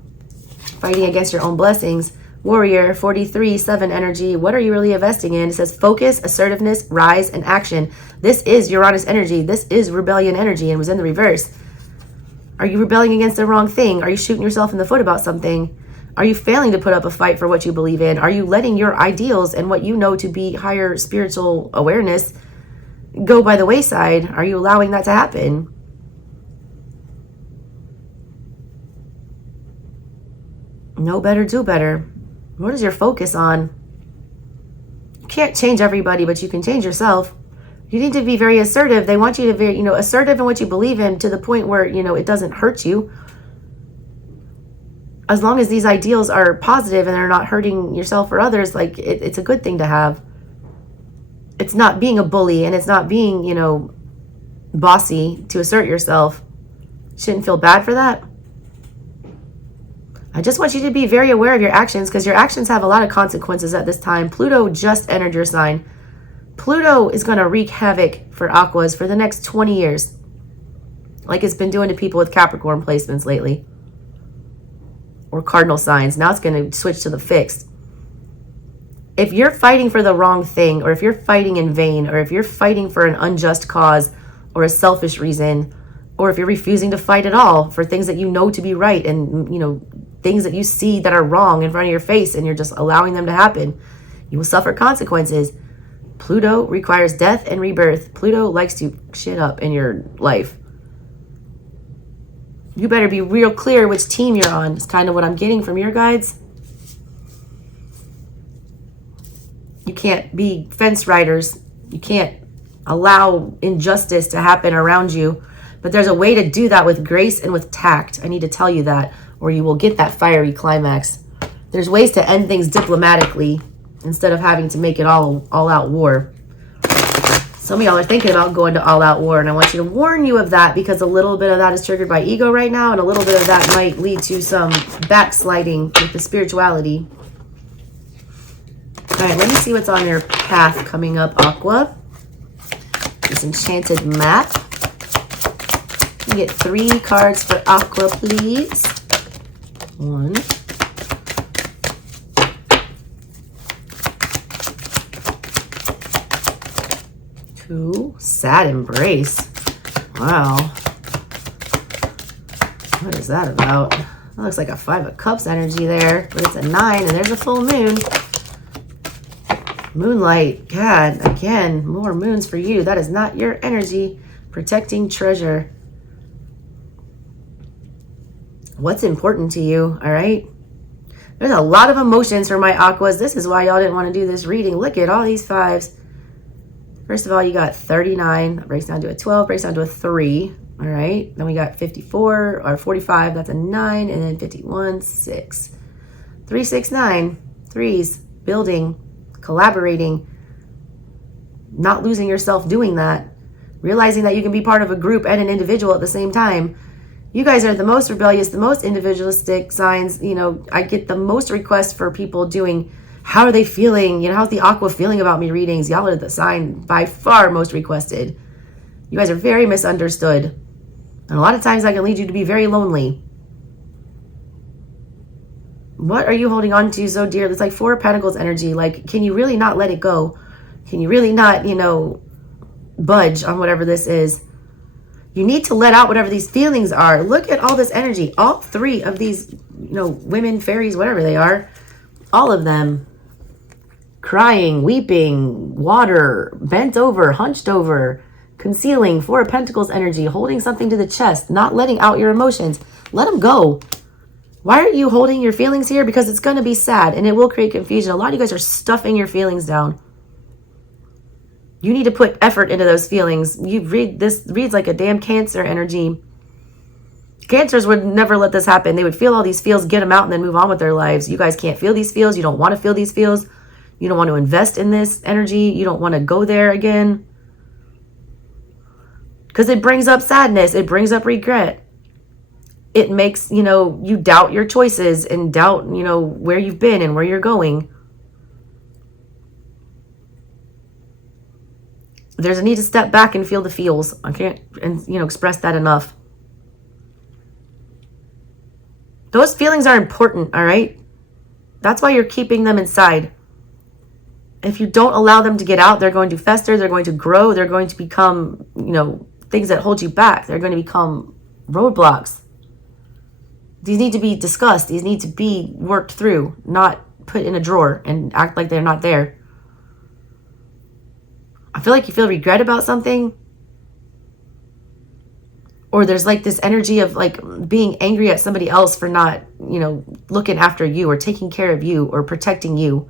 Fighting against your own blessings. Warrior, 43, 7 energy. What are you really investing in? It says focus, assertiveness, rise, and action. This is Uranus energy. This is rebellion energy and was in the reverse. Are you rebelling against the wrong thing? Are you shooting yourself in the foot about something? Are you failing to put up a fight for what you believe in? Are you letting your ideals and what you know to be higher spiritual awareness go by the wayside? Are you allowing that to happen? Know better, do better. What is your focus on? You can't change everybody, but you can change yourself. You need to be very assertive. They want you to be, assertive in what you believe in to the point where, it doesn't hurt you. As long as these ideals are positive and they're not hurting yourself or others, it's a good thing to have. It's not being a bully and it's not being, bossy to assert yourself. You shouldn't feel bad for that. I just want you to be very aware of your actions because your actions have a lot of consequences at this time. Pluto just entered your sign. Pluto is going to wreak havoc for Aquas for the next 20 years. Like it's been doing to people with Capricorn placements lately. Or cardinal signs. Now it's going to switch to the fixed. If you're fighting for the wrong thing, or if you're fighting in vain, or if you're fighting for an unjust cause or a selfish reason, or if you're refusing to fight at all for things that you know to be right and, things that you see that are wrong in front of your face and you're just allowing them to happen, you will suffer consequences. Pluto requires death and rebirth. Pluto likes to shit up in your life. You better be real clear which team you're on. It's kind of what I'm getting from your guides. You can't be fence riders. You can't allow injustice to happen around you. But there's a way to do that with grace and with tact. I need to tell you that, or you will get that fiery climax. There's ways to end things diplomatically instead of having to make it all out war. Some of y'all are thinking about going to all out war, and I want you to warn you of that because a little bit of that is triggered by ego right now, and a little bit of that might lead to some backsliding with the spirituality. All right, let me see what's on your path coming up, Aqua. This Enchanted Map. You get 3 cards for Aqua, please. 1. 2. Sad Embrace. Wow. What is that about? That looks like a 5 of Cups energy there, but it's a 9 and there's a full moon. Moonlight. God, again, more moons for you. That is not your energy. Protecting Treasure. What's important to you, all right? There's a lot of emotions for my Aquas. This is why y'all didn't want to do this reading. Look at all these 5s. First of all, you got 39. That breaks down to a 12, breaks down to a 3. All right. Then we got 54 or 45. That's a 9. And then 51, 6. 3, 6, 9. 3s. Building. Collaborating. Not losing yourself doing that. Realizing that you can be part of a group and an individual at the same time. You guys are the most rebellious, the most individualistic signs. You know, I get the most requests for people doing, how are they feeling? You know, how's the Aqua feeling about me readings? Y'all are the sign by far most requested. You guys are very misunderstood. And a lot of times that can lead you to be very lonely. What are you holding on to so dear? It's like 4 of Pentacles energy. Like, can you really not let it go? Can you really not, you know, budge on whatever this is? You need to let out whatever these feelings are. Look at all this energy. All 3 of these, you know, women, fairies, whatever they are. All of them. Crying, weeping, water, bent over, hunched over, concealing, 4 of Pentacles energy, holding something to the chest, not letting out your emotions. Let them go. Why are you holding your feelings here? Because it's going to be sad and it will create confusion. A lot of you guys are stuffing your feelings down. You need to put effort into those feelings. You read this, reads like a damn Cancer energy. Cancers would never let this happen. They would feel all these feels, get them out, and then move on with their lives. You guys can't feel these feels. You don't want to feel these feels. You don't want to invest in this energy. You don't want to go there again. Because it brings up sadness. It brings up regret. It makes, you know, you doubt your choices and doubt, you know, where you've been and where you're going. There's a need to step back and feel the feels. I can't, and you know, express that enough. Those feelings are important, all right? That's why you're keeping them inside. If you don't allow them to get out, they're going to fester, they're going to grow, they're going to become, you know, things that hold you back. They're going to become roadblocks. These need to be discussed. These need to be worked through, not put in a drawer and act like they're not there. I feel like you feel regret about something. Or there's like this energy of like being angry at somebody else for not, you know, looking after you or taking care of you or protecting you.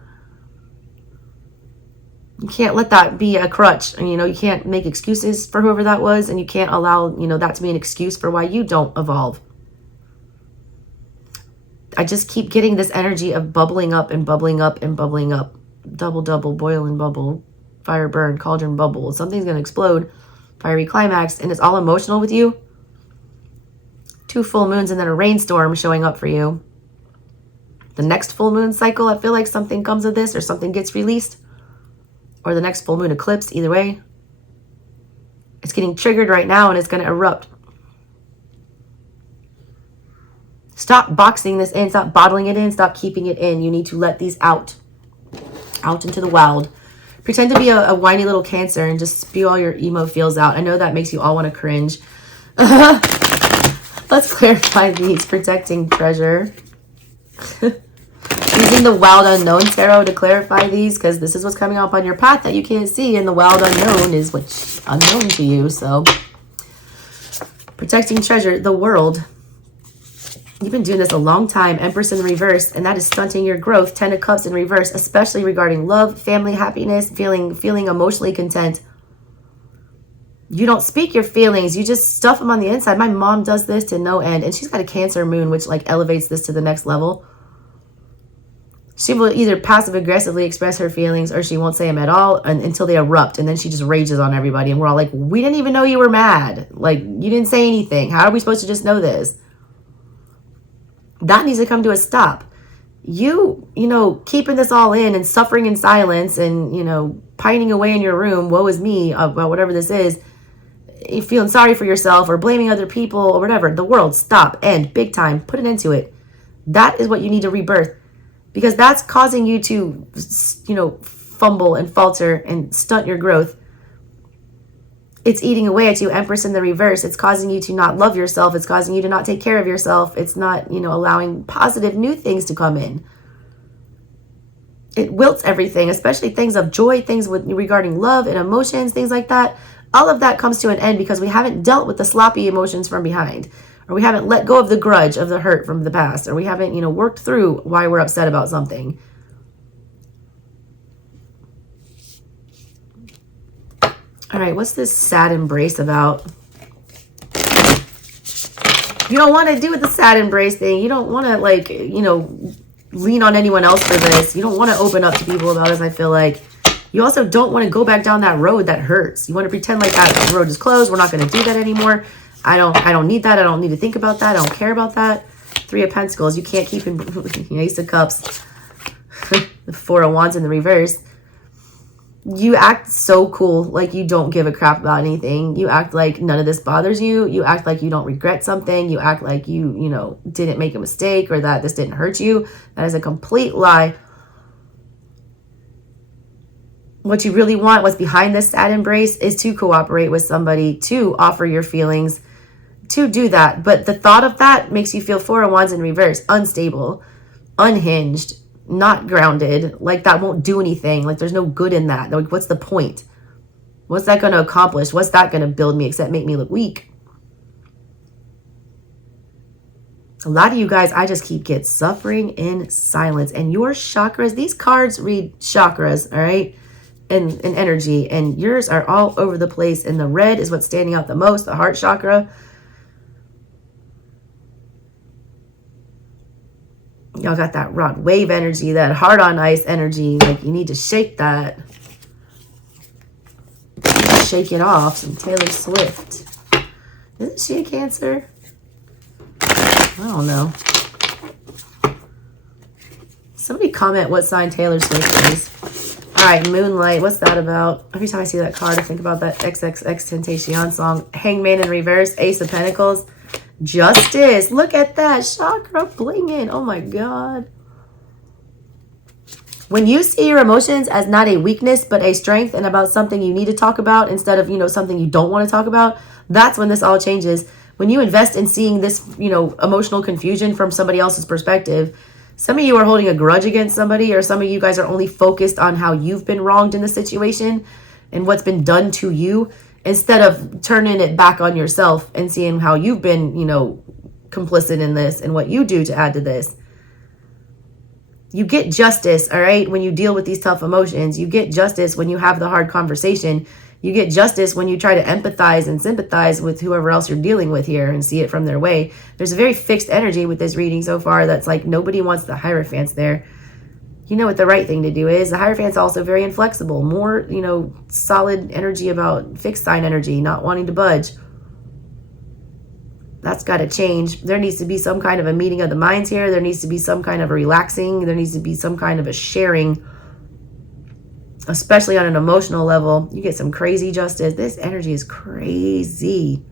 You can't let that be a crutch. And, you know, you can't make excuses for whoever that was. And you can't allow, you know, that to be an excuse for why you don't evolve. I just keep getting this energy of bubbling up and bubbling up and bubbling up. Double, double, boil and bubble. Fire, burn, cauldron, bubble. Something's going to explode. Fiery climax. And it's all emotional with you. 2 full moons and then a rainstorm showing up for you. The next full moon cycle, I feel like something comes of this or something gets released. Or the next full moon eclipse, either way. It's getting triggered right now and it's going to erupt. Stop boxing this in. Stop bottling it in. Stop keeping it in. You need to let these out. Out into the wild. Pretend to be a whiny little Cancer and just spew all your emo feels out. I know that makes you all want to cringe. Let's clarify these. Protecting Treasure. Using the Wild Unknown Tarot to clarify these, because this is what's coming up on your path that you can't see, and the Wild Unknown is what's unknown to you. So, Protecting Treasure, the World. You've been doing this a long time. Empress in reverse, and that is stunting your growth. 10 of Cups in reverse, especially regarding love, family, happiness, feeling emotionally content. You don't speak your feelings. You just stuff them on the inside. My mom does this to no end, and she's got a Cancer moon, which like elevates this to the next level. She will either passive-aggressively express her feelings or she won't say them at all until they erupt. And then she just rages on everybody. And we're all like, we didn't even know you were mad. Like, you didn't say anything. How are we supposed to just know this? That needs to come to a stop. you know, keeping this all in and suffering in silence and, you know, pining away in your room, woe is me, about whatever this is, you feeling sorry for yourself or blaming other people or whatever, the world, stop, end, big time, put an end to it. That is what you need to rebirth, because that's causing you to, you know, fumble and falter and stunt your growth. It's eating away at you, Empress in the reverse. It's causing you to not love yourself. It's causing you to not take care of yourself. It's not, you know, allowing positive new things to come in. It wilts everything, especially things of joy, things with regarding love and emotions, things like that. All of that comes to an end because we haven't dealt with the sloppy emotions from behind, or we haven't let go of the grudge of the hurt from the past, or we haven't, you know, worked through why we're upset about something. All right, what's this sad embrace about? You don't want to do the sad embrace thing. You don't want to, like, you know, lean on anyone else for this. You don't want to open up to people about this, I feel like. You also don't want to go back down that road that hurts. You want to pretend like that road is closed. We're not going to do that anymore. I don't need that. I don't need to think about that. I don't care about that. 3 of Pentacles. You can't keep in Ace of Cups. The 4 of Wands in the reverse. You act so cool, like you don't give a crap about anything. You act like none of this bothers you. You act like you don't regret something. You act like you know, didn't make a mistake or that this didn't hurt you. That is a complete lie. What you really want, what's behind this sad embrace, is to cooperate with somebody, to offer your feelings, to do that. But the thought of that makes you feel 4 of Wands in reverse, unstable, unhinged, not grounded. Like that won't do anything. Like there's no good in that. Like, what's the point? What's that going to accomplish? What's that going to build me except make me look weak? A lot of you guys, I just keep suffering in silence. And your chakras, these cards read chakras, all right? And energy, and yours are all over the place, and the red is what's standing out the most, the heart chakra. Y'all got that rod wave energy, that heart on ice energy. Like you need to shake that, shake it off. Some Taylor Swift. Isn't she a Cancer? I don't know. Somebody comment what sign Taylor Swift is. All right, Moonlight, what's that about? Every time I see that card, I think about that XXXTentacion song. Hangman in reverse, Ace of Pentacles. Justice, look at that. Chakra blinging, oh my God. When you see your emotions as not a weakness, but a strength and about something you need to talk about instead of, you know, something you don't want to talk about, that's when this all changes. When you invest in seeing this, you know, emotional confusion from somebody else's perspective. Some of you are holding a grudge against somebody, or some of you guys are only focused on how you've been wronged in the situation and what's been done to you, instead of turning it back on yourself and seeing how you've been, you know, complicit in this and what you do to add to this. You get justice, all right, when you deal with these tough emotions. You get justice when you have the hard conversation. You get justice when you try to empathize and sympathize with whoever else you're dealing with here and see it from their way. There's a very fixed energy with this reading so far that's like nobody wants the Hierophants there. You know what the right thing to do is. The Hierophant's also very inflexible. More, you know, solid energy about fixed sign energy, not wanting to budge. That's got to change. There needs to be some kind of a meeting of the minds here. There needs to be some kind of a relaxing. There needs to be some kind of a sharing, especially on an emotional level. You get some crazy justice. This energy is crazy.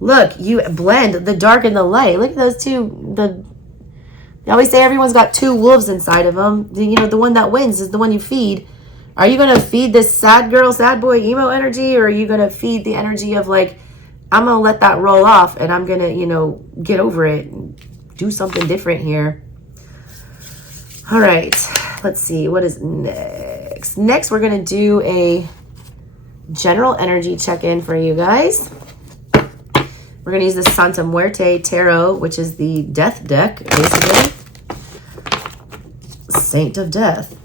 Look, you blend the dark and the light. Look at those two. They always say everyone's got 2 wolves inside of them. You know, the one that wins is the one you feed. Are you going to feed this sad girl, sad boy, emo energy? Or are you going to feed the energy of like, I'm going to let that roll off and I'm going to, you know, get over it and do something different here. All right, let's see. What is next? Next, we're going to do a general energy check-in for you guys. We're going to use the Santa Muerte Tarot, which is the death deck, basically. Saint of Death.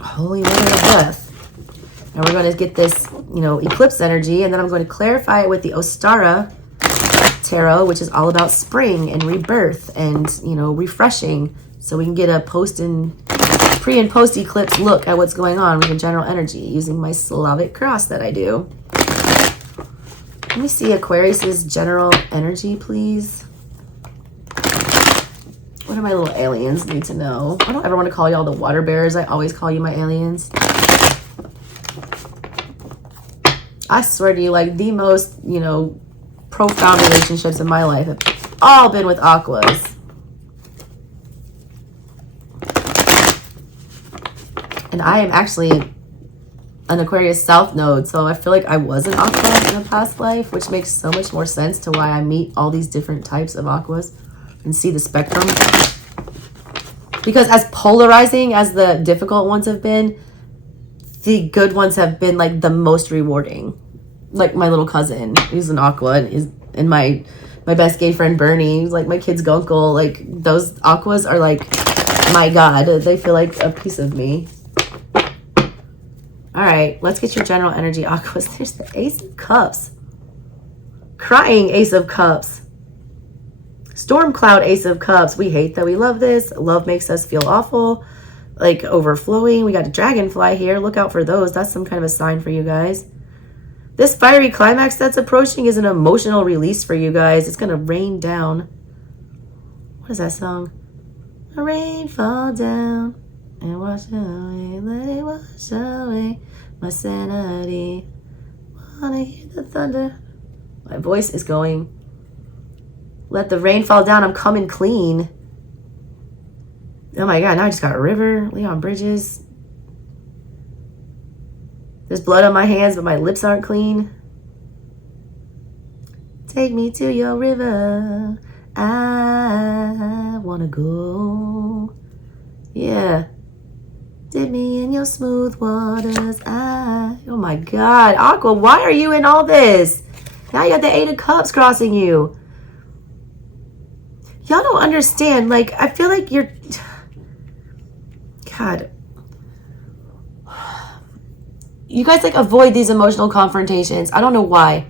Holy Mother of Death. And we're going to get this, you know, eclipse energy, and then I'm going to clarify it with the Ostara Tarot, which is all about spring and rebirth and, you know, refreshing. So we can get a pre and post eclipse look at what's going on with the general energy using my Slavic cross that I do. Let me see Aquarius's general energy, please. What do my little aliens need to know? I don't ever want to call y'all the water bearers. I always call you my aliens. I swear to you, like the most, you know, profound relationships in my life have all been with Aquas. And I am actually an Aquarius South node, so I feel like I was an Aqua in a past life, which makes so much more sense to why I meet all these different types of Aquas and see the spectrum. Because as polarizing as the difficult ones have been, the good ones have been like the most rewarding. Like my little cousin, he's an Aqua, and my best gay friend Bernie, who's like my kid's gunkle. Like those Aquas are like, my God, they feel like a piece of me. All right, let's get your general energy, Aquas. There's the Ace of Cups. Crying Ace of Cups. Storm Cloud Ace of Cups. We hate that we love this. Love makes us feel awful. Like overflowing. We got a dragonfly here. Look out for those. That's some kind of a sign for you guys. This fiery climax that's approaching is an emotional release for you guys. It's going to rain down. What is that song? A rain fall down and wash away, let it wash away my sanity. Wanna hear the thunder? My voice is going. Let the rain fall down, I'm coming clean. Oh my God, now I just got a river, Leon Bridges. There's blood on my hands, but my lips aren't clean. Take me to your river, I wanna go. Yeah. Dip me in your smooth waters. Oh my God. Aqua, why are you in all this? Now you got the Eight of Cups crossing you. Y'all don't understand. Like, I feel like you're... God. You guys, like, avoid these emotional confrontations. I don't know why.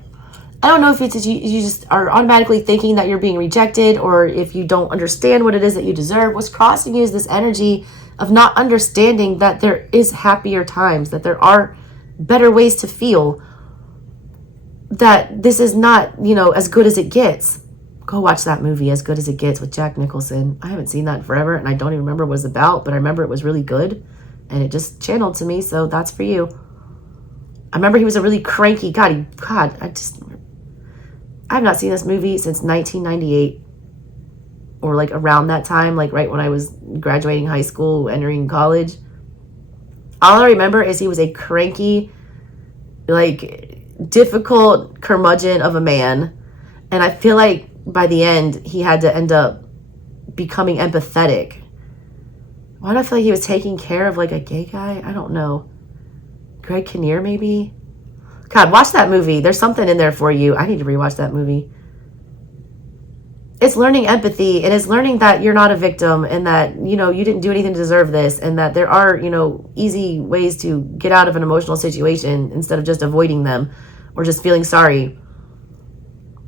I don't know if it's you just are automatically thinking that you're being rejected, or if you don't understand what it is that you deserve. What's crossing you is this energy of not understanding that there is happier times, that there are better ways to feel, that this is not, you know, as good as it gets. Go watch that movie, As Good as It Gets, with Jack Nicholson. I haven't seen that in forever, and I don't even remember what it was about, but I remember it was really good, and it just channeled to me, so that's for you. I remember he was a really cranky, I have not seen this movie since 1998, or like around that time, like right when I was graduating high school, entering college. All I remember is he was a cranky, like difficult curmudgeon of a man. And I feel like by the end, he had to end up becoming empathetic. Why do I feel like he was taking care of like a gay guy? I don't know. Greg Kinnear, maybe? God, watch that movie. There's something in there for you. I need to rewatch that movie. It's learning empathy, and it's learning that you're not a victim, and that, you know, you didn't do anything to deserve this, and that there are, you know, easy ways to get out of an emotional situation instead of just avoiding them or just feeling sorry.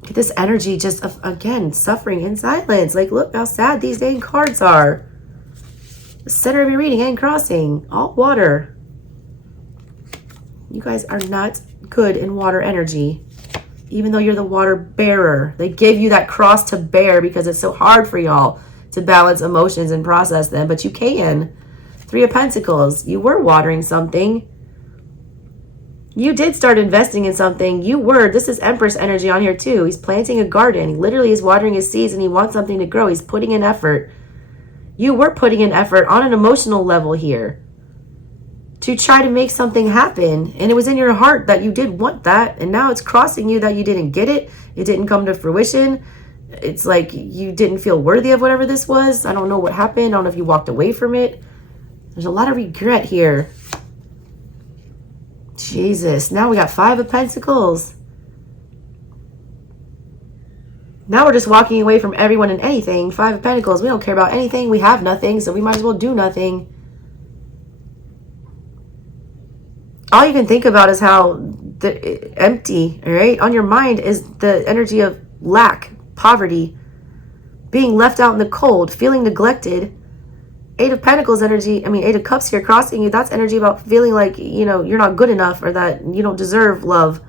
Get this energy just of, again, suffering in silence. Like, look how sad these dang cards are. The center of your reading and crossing. All water. You guys are not good in water energy. Even though you're the water bearer. They gave you that cross to bear because it's so hard for y'all to balance emotions and process them. But you can. Three of Pentacles. You were watering something. You did start investing in something. You were. This is Empress energy on here too. He's planting a garden. He literally is watering his seeds and he wants something to grow. He's putting in effort. You were putting in effort on an emotional level here to try to make something happen, and it was in your heart that you did want that, and now it's crossing you that you didn't get it. It didn't come to fruition. It's like you didn't feel worthy of whatever this was. I don't know what happened. I don't know if you walked away from it. There's a lot of regret here. Jesus. Now we got Five of Pentacles. Now we're just walking away from everyone and anything. Five of Pentacles. We don't care about anything. We have nothing, so we might as well do nothing. All you can think about is how empty, all right? On your mind is the energy of lack, poverty, being left out in the cold, feeling neglected. Eight of Pentacles energy, Eight of Cups here crossing you. That's energy about feeling like, you know, you're not good enough, or that you don't deserve love.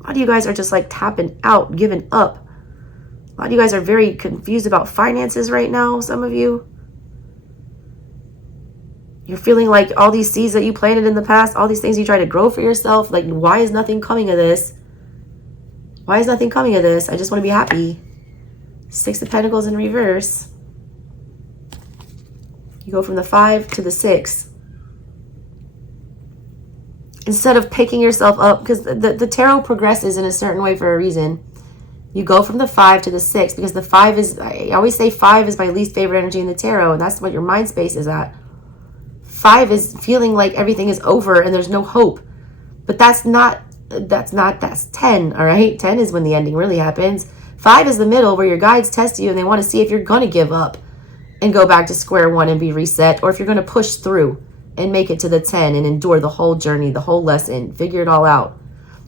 A lot of you guys are just like tapping out, giving up. A lot of you guys are very confused about finances right now, some of you. You're feeling like all these seeds that you planted in the past, all these things you try to grow for yourself, like, why is nothing coming of this? Why is nothing coming of this? I just want to be happy. 6 of Pentacles in reverse. You go from the 5 to the 6. Instead of picking yourself up, because the tarot progresses in a certain way for a reason. You go from the 5 to the 6, because the 5 is, I always say 5 is my least favorite energy in the tarot, and that's what your mind space is at. 5 is feeling like everything is over and there's no hope. But that's 10, all right? 10 is when the ending really happens. 5 is the middle, where your guides test you and they want to see if you're going to give up and go back to square one and be reset, or if you're going to push through and make it to the 10 and endure the whole journey, the whole lesson, figure it all out.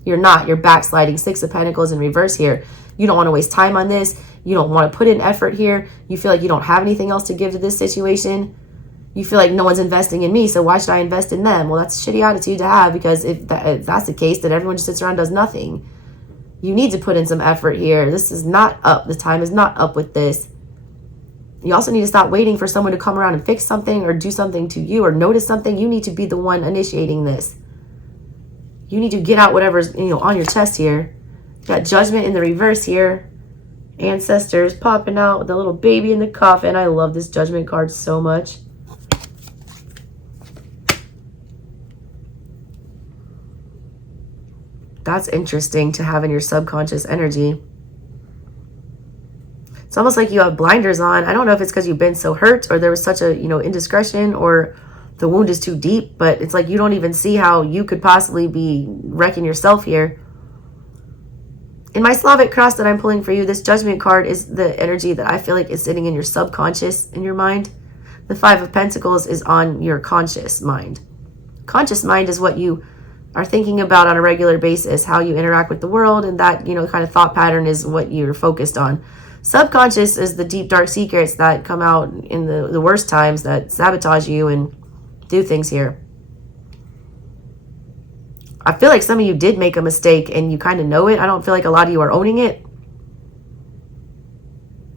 You're not. You're backsliding. 6 of Pentacles in reverse here. You don't want to waste time on this. You don't want to put in effort here. You feel like you don't have anything else to give to this situation. You feel like no one's investing in me, so why should I invest in them? Well, that's a shitty attitude to have, because if that's the case, then everyone just sits around and does nothing. You need to put in some effort here. This is not up. The time is not up with this. You also need to stop waiting for someone to come around and fix something or do something to you or notice something. You need to be the one initiating this. You need to get out whatever's, on your chest here. You got Judgment in the reverse here. Ancestors popping out with the little baby in the coffin. I love this Judgment card so much. That's interesting to have in your subconscious energy. It's almost like you have blinders on. I don't know if it's because you've been so hurt or there was such a, indiscretion, or the wound is too deep, but it's like you don't even see how you could possibly be wrecking yourself here. In my Slavic cross that I'm pulling for you, this Judgment card is the energy that I feel like is sitting in your subconscious, in your mind. The 5 of Pentacles is on your conscious mind. Conscious mind is what you are thinking about on a regular basis, how you interact with the world, and that, kind of thought pattern is what you're focused on. Subconscious is the deep, dark secrets that come out in the worst times, that sabotage you and do things here. I feel like some of you did make a mistake and you kind of know it. I don't feel like a lot of you are owning it.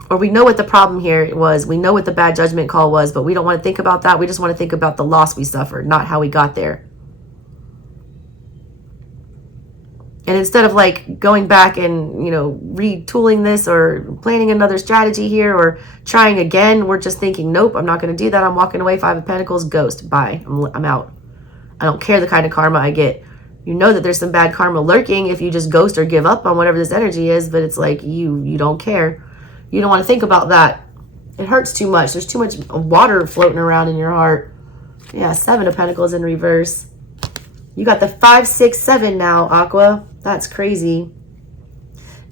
Or we know what the problem here was. We know what the bad judgment call was, but we don't want to think about that. We just want to think about the loss we suffered, not how we got there. And instead of like going back and, retooling this or planning another strategy here or trying again, we're just thinking, nope, I'm not going to do that. I'm walking away. 5 of Pentacles, ghost. Bye. I'm out. I don't care the kind of karma I get. You know that there's some bad karma lurking if you just ghost or give up on whatever this energy is, but it's like you don't care. You don't want to think about that. It hurts too much. There's too much water floating around in your heart. Yeah, 7 of Pentacles in reverse. You got the 5, 6, 7 now, Aqua. That's crazy.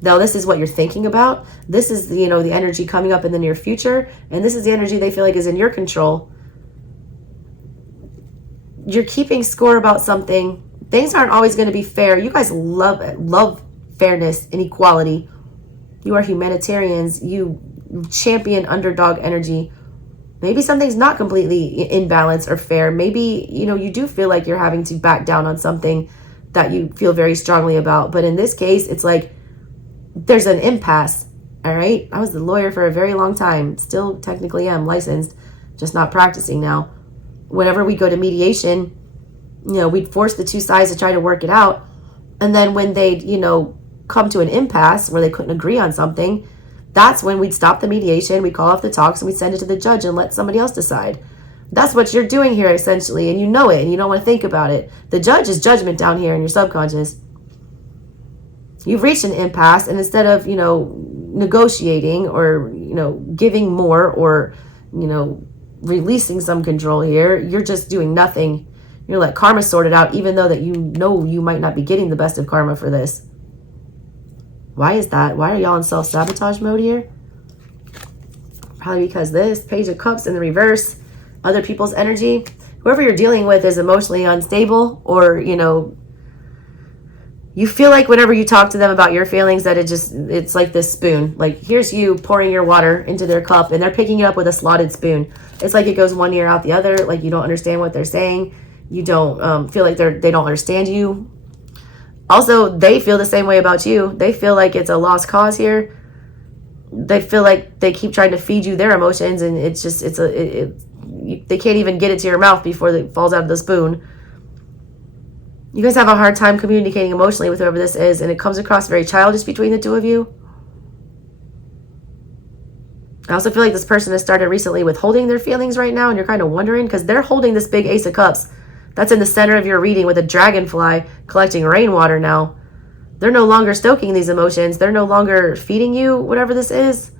Now, this is what you're thinking about. This is, the energy coming up in the near future. And this is the energy they feel like is in your control. You're keeping score about something. Things aren't always going to be fair. You guys love fairness and equality. You are humanitarians. You champion underdog energy. Maybe something's not completely in balance or fair. Maybe, you do feel like you're having to back down on something that you feel very strongly about. But in this case, it's like there's an impasse, all right? I was the lawyer for a very long time. Still technically am licensed, just not practicing now. Whenever we go to mediation, we'd force the two sides to try to work it out. And then when they'd, come to an impasse where they couldn't agree on something, that's when we'd stop the mediation, we'd call off the talks, and we'd send it to the judge and let somebody else decide. That's what you're doing here, essentially, and you know it, and you don't want to think about it. The judge is judgment down here in your subconscious. You've reached an impasse, and instead of, negotiating or, giving more or, releasing some control here, you're just doing nothing. You're like karma sorted out, even though that you might not be getting the best of karma for this. Why is that? Why are y'all in self-sabotage mode here? Probably because this Page of Cups in the reverse, other people's energy. Whoever you're dealing with is emotionally unstable, or, you feel like whenever you talk to them about your feelings that it's like this spoon. Like, here's you pouring your water into their cup and they're picking it up with a slotted spoon. It's like it goes one ear out the other. Like, you don't understand what they're saying. You don't feel like they don't understand you. Also, they feel the same way about you. They feel like it's a lost cause here. they feel like they keep trying to feed you their emotions, and it's just, they can't even get it to your mouth before it falls out of the spoon. You guys have a hard time communicating emotionally with whoever this is, and it comes across very childish between the two of you. I also feel like this person has started recently withholding their feelings right now, and you're kind of wondering, because they're holding this big Ace of Cups that's in the center of your reading with a dragonfly collecting rainwater now. They're no longer stoking these emotions. They're no longer feeding you whatever this is.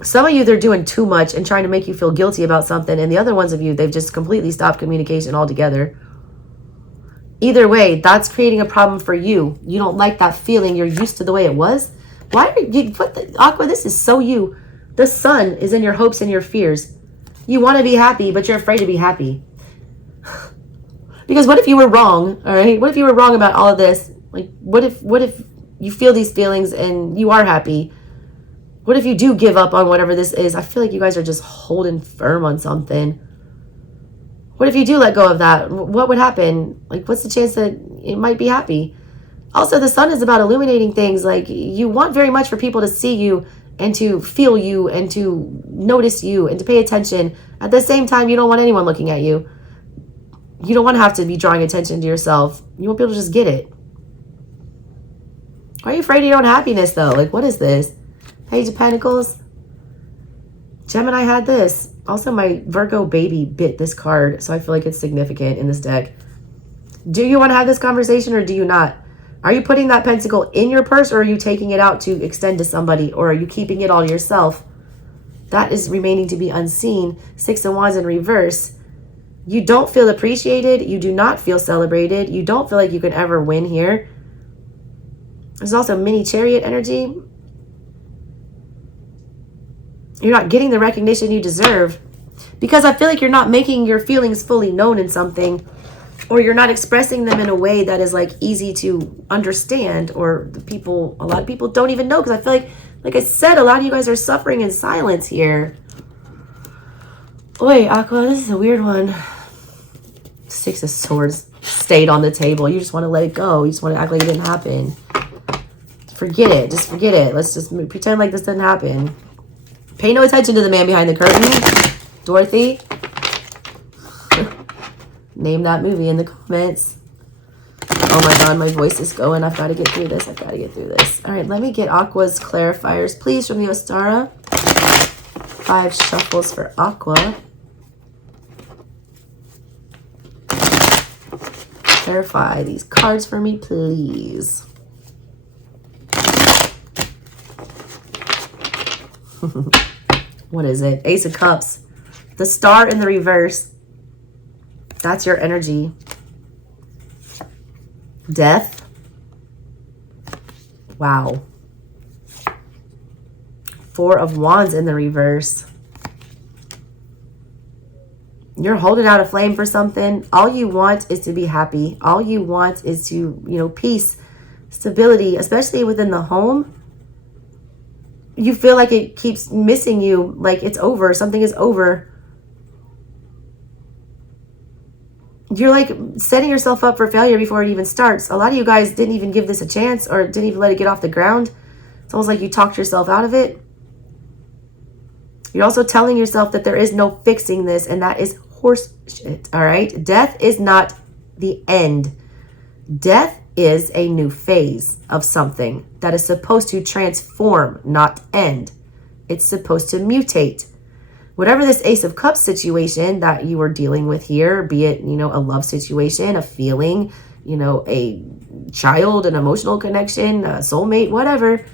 Some of you, they're doing too much and trying to make you feel guilty about something. And the other ones of you, they've just completely stopped communication altogether. Either way, that's creating a problem for you. You don't like that feeling. You're used to the way it was. Why are you, Aqua, this is so you. The sun is in your hopes and your fears. You want to be happy, but you're afraid to be happy. Because what if you were wrong, all right? What if you were wrong about all of this? Like, what if you feel these feelings and you are happy? What if you do give up on whatever this is? I feel like you guys are just holding firm on something. What if you do let go of that? What would happen? Like, what's the chance that it might be happy? Also, the sun is about illuminating things. Like, you want very much for people to see you and to feel you and to notice you and to pay attention. At the same time, you don't want anyone looking at you. You don't want to have to be drawing attention to yourself. You want people to just get it. Why are you afraid of your own happiness, though? Like, what is this? Page of Pentacles. Gemini had this. Also, my Virgo baby bit this card, so I feel like it's significant in this deck. Do you want to have this conversation or do you not? Are you putting that pentacle in your purse, or are you taking it out to extend to somebody, or are you keeping it all yourself? That is remaining to be unseen. Six of Wands in reverse. You don't feel appreciated. You do not feel celebrated. You don't feel like you can ever win here. There's also mini Chariot energy. You're not getting the recognition you deserve, because I feel like you're not making your feelings fully known in something, or you're not expressing them in a way that is like easy to understand, or a lot of people don't even know, because I feel like I said, a lot of you guys are suffering in silence here. Wait, Aqua, this is a weird one. Six of Swords stayed on the table. You just want to let it go. You just want to act like it didn't happen. Forget it. Just forget it. Let's just pretend like this didn't happen. Pay no attention to the man behind the curtain. Dorothy. Name that movie in the comments. Oh my God, my voice is going. I've got to get through this. I've got to get through this. All right, let me get Aqua's clarifiers, please, from the Ostara. 5 shuffles for Aqua. Clarify these cards for me, please. What is it? Ace of Cups. The star in the reverse. That's your energy. Death. Wow. 4 of Wands in the reverse. You're holding out a flame for something. All you want is to be happy. All you want is to, peace, stability, especially within the home. You feel like it keeps missing you, like it's over. Something is over. You're like setting yourself up for failure before it even starts. A lot of you guys didn't even give this a chance, or didn't even let it get off the ground. It's almost like you talked yourself out of it. You're also telling yourself that there is no fixing this, and that is horse shit, all right? Death is not the end. Death is a new phase of something that is supposed to transform, not end. It's supposed to mutate. Whatever this Ace of Cups situation that you are dealing with here, be it, a love situation, a feeling, a child, an emotional connection, a soulmate, whatever,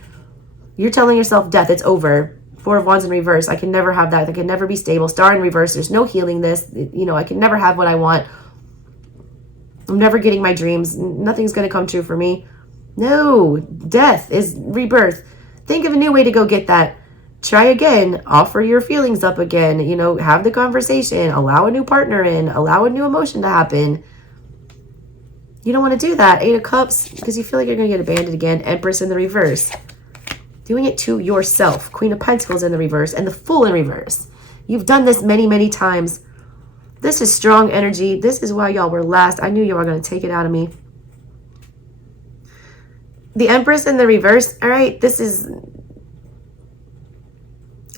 you're telling yourself death, it's over. 4 of Wands in reverse. I can never have that. I can never be stable. Star in reverse. There's no healing this. I can never have what I want. I'm never getting my dreams. Nothing's going to come true for me. No. Death is rebirth. Think of a new way to go get that. Try again. Offer your feelings up again. Have the conversation. Allow a new partner in. Allow a new emotion to happen. You don't want to do that. 8 of Cups, because you feel like you're going to get abandoned again. Empress in the reverse. Doing it to yourself. Queen of Pentacles in the reverse, and the Fool in reverse. You've done this many, many times. This is strong energy. This is why y'all were last. I knew y'all were going to take it out of me. The Empress in the reverse, all right, this is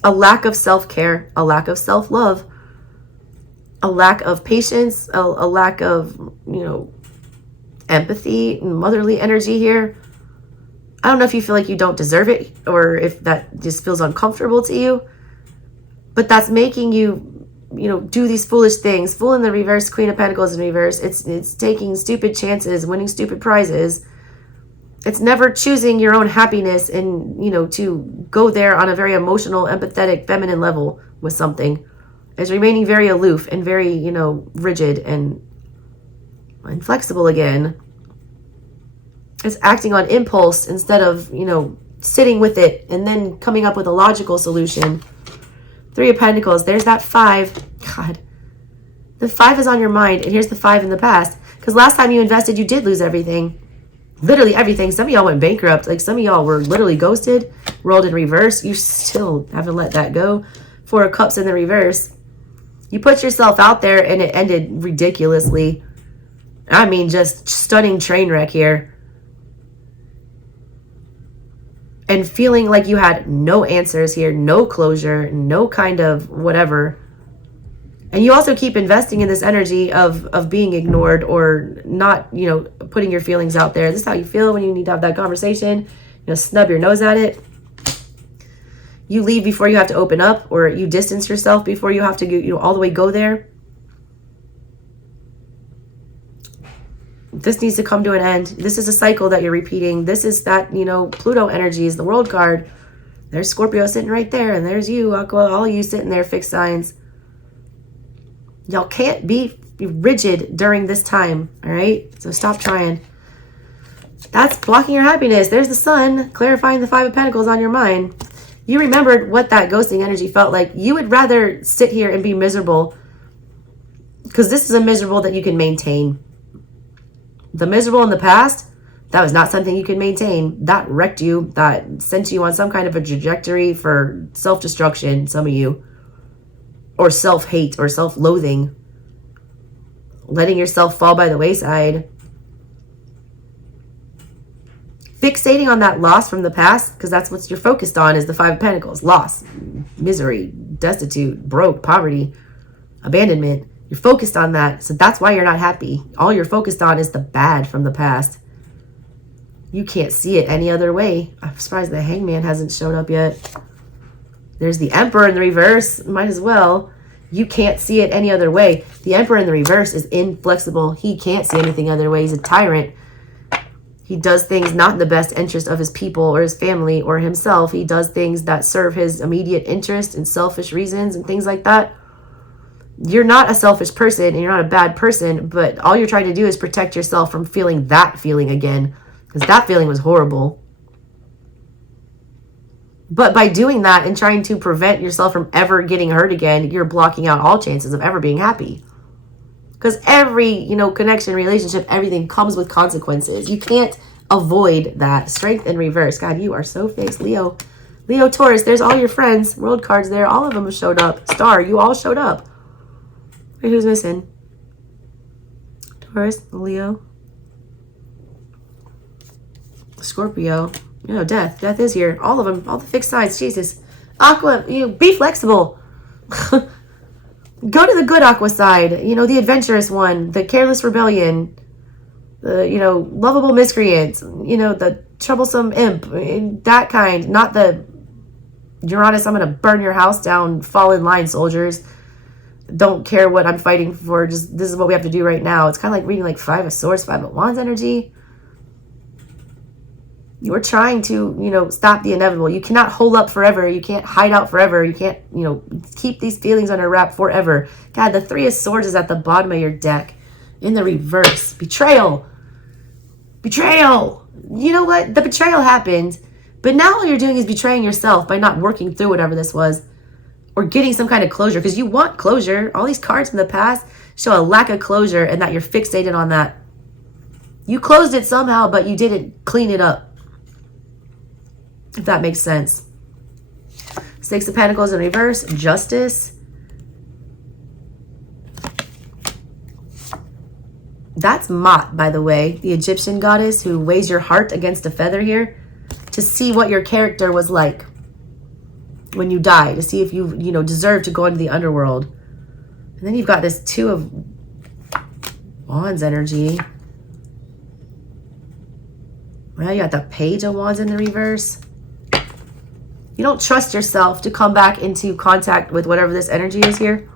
a lack of self-care, a lack of self-love, a lack of patience, a lack of, you know, empathy and motherly energy here. I don't know if you feel like you don't deserve it or if that just feels uncomfortable to you, but that's making you, you know, do these foolish things. Fool in the reverse, Queen of Pentacles in reverse. It's taking stupid chances, winning stupid prizes. It's never choosing your own happiness and, you know, to go there on a very emotional, empathetic, feminine level with something. It's remaining very aloof and very, you know, rigid and inflexible again. It's acting on impulse instead of, you know, sitting with it and then coming up with a logical solution. Three of Pentacles. There's that 5. God. The 5 is on your mind. And here's the 5 in the past. Because last time you invested, you did lose everything. Literally everything. Some of y'all went bankrupt. Like some of y'all were literally ghosted. Rolled in reverse. You still haven't let that go. 4 of Cups in the reverse. You put yourself out there and it ended ridiculously. I mean, just stunning train wreck here. And feeling like you had no answers here, no closure, no kind of whatever. And you also keep investing in this energy of being ignored or not, you know, putting your feelings out there. This is how you feel when you need to have that conversation. You know, snub your nose at it. You leave before you have to open up, or you distance yourself before you have to, you know, all the way go there. This needs to come to an end. This is a cycle that you're repeating. This is that, you know, Pluto energy is the world card. There's Scorpio sitting right there. And there's you, Aqua, all of you sitting there, fixed signs. Y'all can't be rigid during this time. All right. So stop trying. That's blocking your happiness. There's the Sun clarifying the 5 of Pentacles on your mind. You remembered what that ghosting energy felt like. You would rather sit here and be miserable because this is a miserable that you can maintain. The miserable in the past, that was not something you could maintain. That wrecked you. That sent you on some kind of a trajectory for self-destruction, some of you. Or self-hate or self-loathing. Letting yourself fall by the wayside. Fixating on that loss from the past, because that's what you're focused on, is the 5 of Pentacles. Loss, misery, destitute, broke, poverty, abandonment. You're focused on that, so that's why you're not happy. All you're focused on is the bad from the past. You can't see it any other way. I'm surprised the Hangman hasn't showed up yet. There's the Emperor in the reverse. Might as well. You can't see it any other way. The Emperor in the reverse is inflexible. He can't see anything other way. He's a tyrant. He does things not in the best interest of his people or his family or himself. He does things that serve his immediate interest and selfish reasons and things like that. You're not a selfish person and you're not a bad person, but all you're trying to do is protect yourself from feeling that feeling again, because that feeling was horrible. But by doing that and trying to prevent yourself from ever getting hurt again, you're blocking out all chances of ever being happy. Because every, you know, connection, relationship, everything comes with consequences. You can't avoid that. Strength in reverse. God, you are so fixed. Leo, Taurus, there's all your friends. World cards there. All of them have showed up. Star, you all showed up. Wait, who's missing? Taurus, Leo, Scorpio. You know, Death. Death is here. All of them. All the fixed sides. Jesus. Aqua, you know, be flexible. Go to the good Aqua side. You know, the adventurous one. The careless rebellion. The, you know, lovable miscreant. You know, the troublesome imp. That kind. Not the Uranus, I'm going to burn your house down. Fall in line, soldiers. Don't care what I'm fighting for. Just, this is what we have to do right now. It's kind of like reading like 5 of Swords, 5 of Wands energy. You are trying to, you know, stop the inevitable. You cannot hold up forever. You can't hide out forever. You can't, you know, keep these feelings under wrap forever. God, the 3 of Swords is at the bottom of your deck. In the reverse. Betrayal. Betrayal. You know what? The betrayal happened. But now all you're doing is betraying yourself by not working through whatever this was. Or getting some kind of closure. Because you want closure. All these cards from the past show a lack of closure and that you're fixated on that. You closed it somehow, but you didn't clean it up. If that makes sense. 6 of Pentacles in reverse. Justice. That's Mot, by the way, the Egyptian goddess who weighs your heart against a feather here to see what your character was like when you die, to see if you deserve to go into the underworld. And then you've got this Two of Wands energy. Well, you got the Page of Wands in the reverse. You don't trust yourself to come back into contact with whatever this energy is here.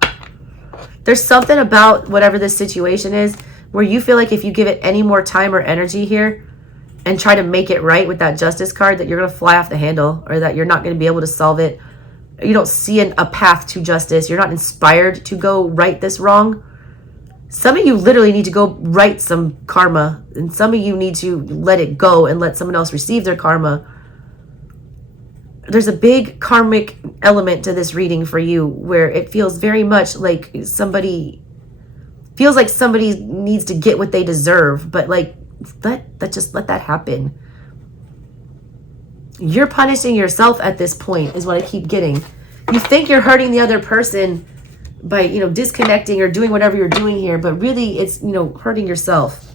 There's something about whatever this situation is where you feel like if you give it any more time or energy here and try to make it right with that Justice card, that you're going to fly off the handle, or that you're not going to be able to solve it. You don't see a path to justice. You're not inspired to go right this wrong. Some of you literally need to go right some karma, and some of you need to let it go and let someone else receive their karma. There's a big karmic element to this reading for you where it feels very much like somebody needs to get what they deserve, but like let that happen. You're punishing yourself at this point is what I keep getting. You think you're hurting the other person by disconnecting or doing whatever you're doing here, but really it's hurting yourself.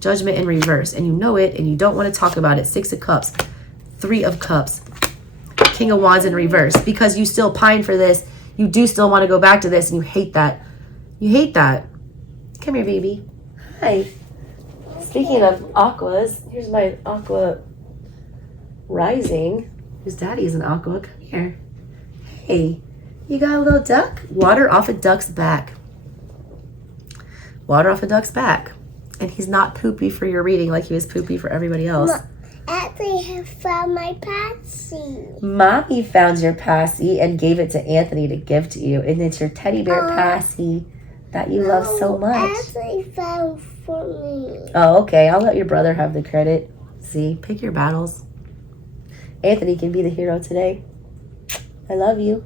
Judgment in reverse, and you know it, and you don't want to talk about it. Six of Cups, Three of Cups, King of Wands in reverse, because you still pine for this. You do still want to go back to this, and you hate that. You hate that. Come here, baby. Hi. Speaking of aquas, here's my aqua rising, whose daddy is an aqua. Come here. Hey, you got a little duck? Water off a duck's back. Water off a duck's back. And he's not poopy for your reading like he was poopy for everybody else. Actually, I found my passy. Mommy found your passy and gave it to Anthony to give to you. And it's your teddy bear passy that you love so much. Actually found for me. Oh, okay. I'll let your brother have the credit. See, pick your battles. Anthony can be the hero today. I love you.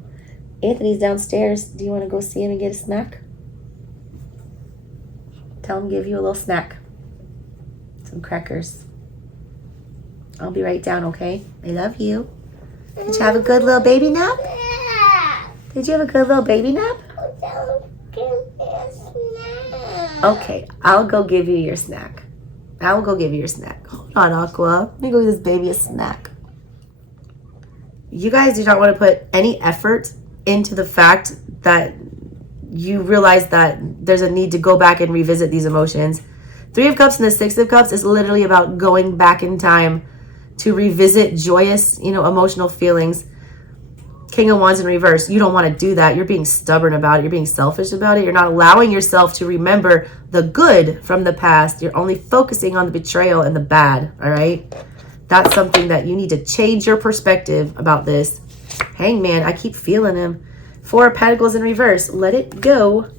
Anthony's downstairs. Do you want to go see him and get a snack? Tell him to give you a little snack. Some crackers. I'll be right down, okay? I love you. Did you have a good little baby nap? Did you have a good little baby nap? Okay, I'll go give you your snack. I will go give you your snack. Hold on, Aqua. Let me go give this baby a snack. You guys do not want to put any effort into the fact that you realize that there's a need to go back and revisit these emotions. Three of Cups and the Six of Cups is literally about going back in time to revisit joyous, emotional feelings. King of Wands in reverse. You don't want to do that. You're being stubborn about it. You're being selfish about it. You're not allowing yourself to remember the good from the past. You're only focusing on the betrayal and the bad, all right? That's something that you need to change your perspective about this. Hangman, I keep feeling him. Four of Pentacles in reverse. Let it go.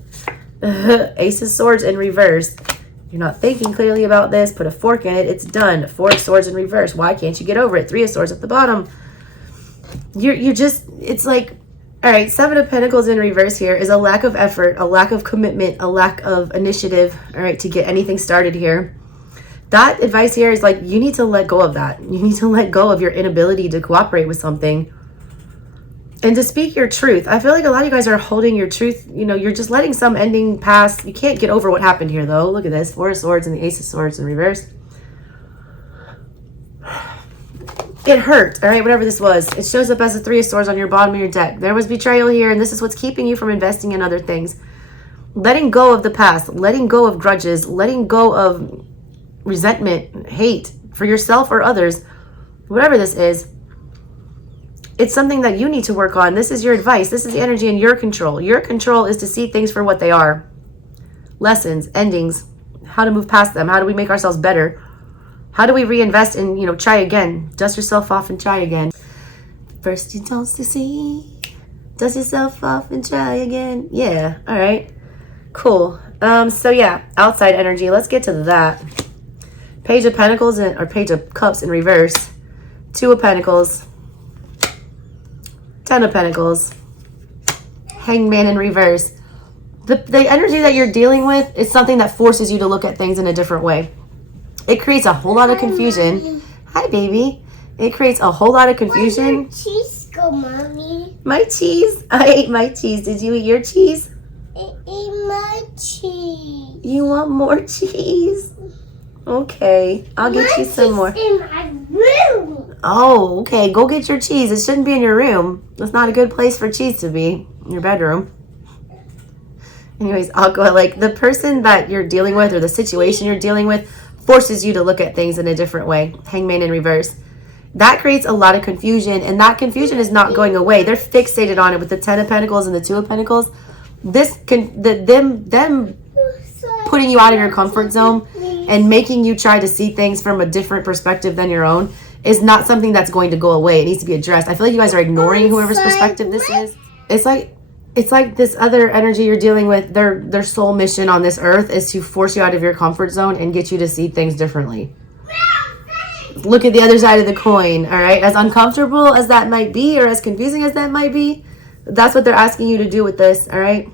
Ace of Swords in reverse. You're not thinking clearly about this. Put a fork in it. It's done. Four of Swords in reverse. Why can't you get over it? Three of Swords at the bottom. You're just, it's like, all right, Seven of Pentacles in reverse here is a lack of effort, a lack of commitment, a lack of initiative, all right, to get anything started here. That advice here is like, you need to let go of that. You need to let go of your inability to cooperate with something and to speak your truth. I feel like a lot of you guys are holding your truth. You're just letting some ending pass. You can't get over what happened here, though. Look at this. Four of Swords and the Ace of Swords in reverse. It hurt, all right, whatever this was. It shows up as a Three of Swords on your bottom of your deck. There was betrayal here, and this is what's keeping you from investing in other things. Letting go of the past, letting go of grudges, letting go of resentment, hate for yourself or others, whatever this is. It's something that you need to work on. This is your advice. This is the energy in your control. Your control is to see things for what they are. Lessons, endings, how to move past them. How do we make ourselves better? How do we reinvest and, try again? Dust yourself off and try again. First you don't succeed. Dust yourself off and try again. Yeah, all right. Cool. So yeah, outside energy. Let's get to that. Page of Pentacles or Page of Cups in reverse. Two of Pentacles. 10 of Pentacles. Hangman in reverse. The energy that you're dealing with is something that forces you to look at things in a different way. It creates a whole lot of confusion. Mommy. Hi, baby. It creates a whole lot of confusion. Where'd your cheese go, Mommy? My cheese? I ate my cheese. Did you eat your cheese? I ate my cheese. You want more cheese? Okay, I'll get you some more. In my room. Oh, okay. Go get your cheese. It shouldn't be in your room. That's not a good place for cheese to be. In your bedroom. Anyways, Aqua, like the person that you're dealing with or the situation you're dealing with forces you to look at things in a different way. Hangman in reverse. That creates a lot of confusion, and that confusion is not going away. They're fixated on it with the 10 of Pentacles and the 2 of Pentacles. Them putting you out of your comfort zone and making you try to see things from a different perspective than your own is not something that's going to go away. It needs to be addressed. I feel like you guys are ignoring whoever's perspective this is. It's like this other energy you're dealing with. Their sole mission on this earth is to force you out of your comfort zone and get you to see things differently. Look at the other side of the coin, all right? As uncomfortable as that might be, or as confusing as that might be, that's what they're asking you to do with this, all right?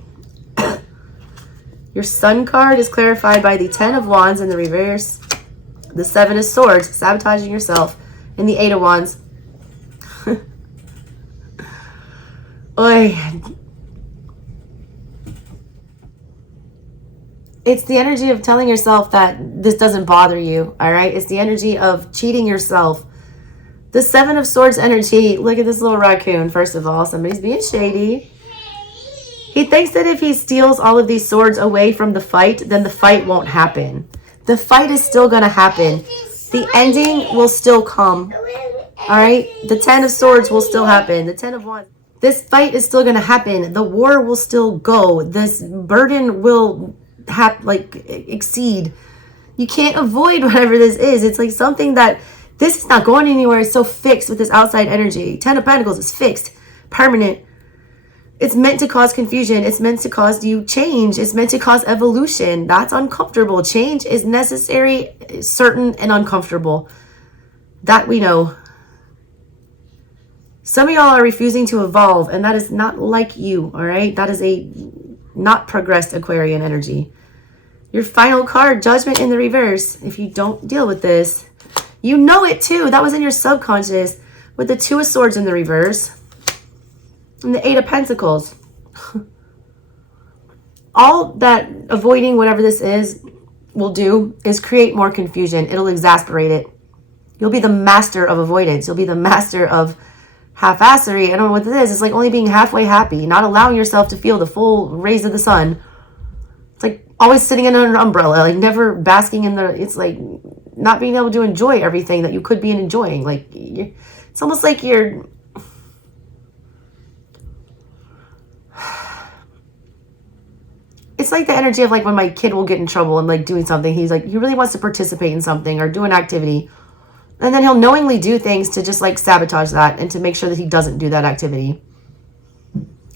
Your Sun card is clarified by the 10 of Wands in the reverse, the 7 of Swords, sabotaging yourself, and the 8 of Wands. Oy. It's the energy of telling yourself that this doesn't bother you, all right? It's the energy of cheating yourself. The 7 of Swords energy, look at this little raccoon, first of all. Somebody's being shady. He thinks that if he steals all of these swords away from the fight, then the fight won't happen. The fight is still going to happen. The ending will still come, all right? The 10 of Swords will still happen. The 10 of Wands. This fight is still going to happen. The war will still go. This burden will exceed. You can't avoid whatever this is. It's like something that this is not going anywhere. It's so fixed with this outside energy. 10 of Pentacles is fixed, permanent. It's meant to cause confusion. It's meant to cause you change. It's meant to cause evolution. That's uncomfortable. Change is necessary, certain, and uncomfortable. That we know. Some of y'all are refusing to evolve, and that is not like you, all right? That is a not progressed Aquarian energy. Your final card, Judgment in the reverse. If you don't deal with this, you know it too. That was in your subconscious with the 2 of Swords in the reverse and the 8 of Pentacles. All that avoiding whatever this is will do is create more confusion. It'll exasperate it. You'll be the master of avoidance. You'll be the master of half-assery. I don't know what it is. It's like only being halfway happy, not allowing yourself to feel the full rays of the sun. It's like always sitting under an umbrella, like never basking in the, it's like not being able to enjoy everything that you could be enjoying. Like it's almost like you're, it's like the energy of like when my kid will get in trouble and like doing something. He's like, he really wants to participate in something or do an activity. And then he'll knowingly do things to just like sabotage that and to make sure that he doesn't do that activity.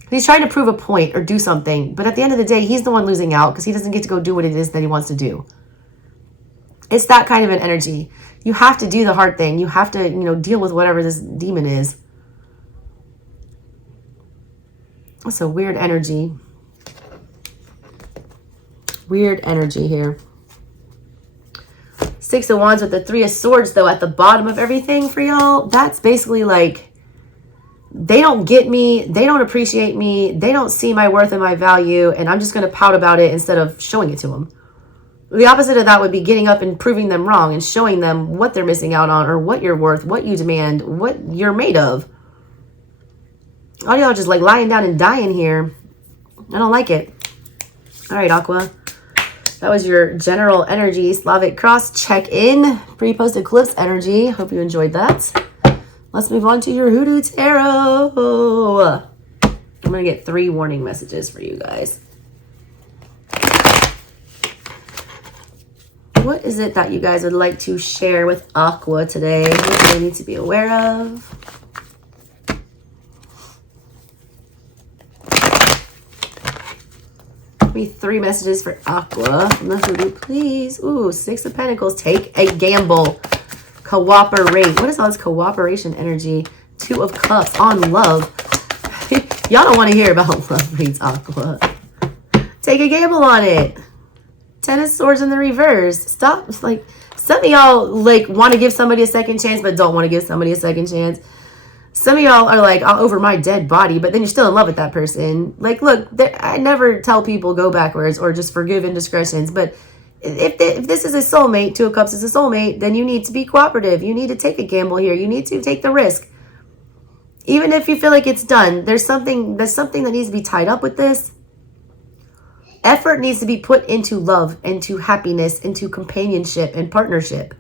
He's trying to prove a point or do something. But at the end of the day, he's the one losing out because he doesn't get to go do what it is that he wants to do. It's that kind of an energy. You have to do the hard thing. You have to, deal with whatever this demon is. It's a weird energy. Weird energy here. 6 of Wands with the 3 of Swords, though, at the bottom of everything for y'all. That's basically like, they don't get me. They don't appreciate me. They don't see my worth and my value. And I'm just going to pout about it instead of showing it to them. The opposite of that would be getting up and proving them wrong and showing them what they're missing out on or what you're worth, what you demand, what you're made of. All y'all just like lying down and dying here. I don't like it. All right, Aqua. That was your general energy Slavic cross check-in pre-post eclipse energy. Hope you enjoyed that. Let's move on to your Hoodoo Tarot. I'm going to get 3 warning messages for you guys. What is it that you guys would like to share with Aqua today? What do they need to be aware of? Give me 3 messages for Aqua from the Hoodoo, please. Ooh, 6 of Pentacles. Take a gamble. Cooperate. What is all this cooperation energy? 2 of Cups on love. Y'all don't want to hear about love reads, Aqua. Take a gamble on it. 10 of Swords in the reverse. Stop. It's like some of y'all like want to give somebody a second chance but don't want to give somebody a second chance. Some of y'all are like, I'll over my dead body, but then you're still in love with that person. Like, look, I never tell people go backwards or just forgive indiscretions. But if this is a soulmate, Two of Cups is a soulmate, then you need to be cooperative. You need to take a gamble here. You need to take the risk. Even if you feel like it's done, there's something that needs to be tied up with this. Effort needs to be put into love, into happiness, into companionship and partnership.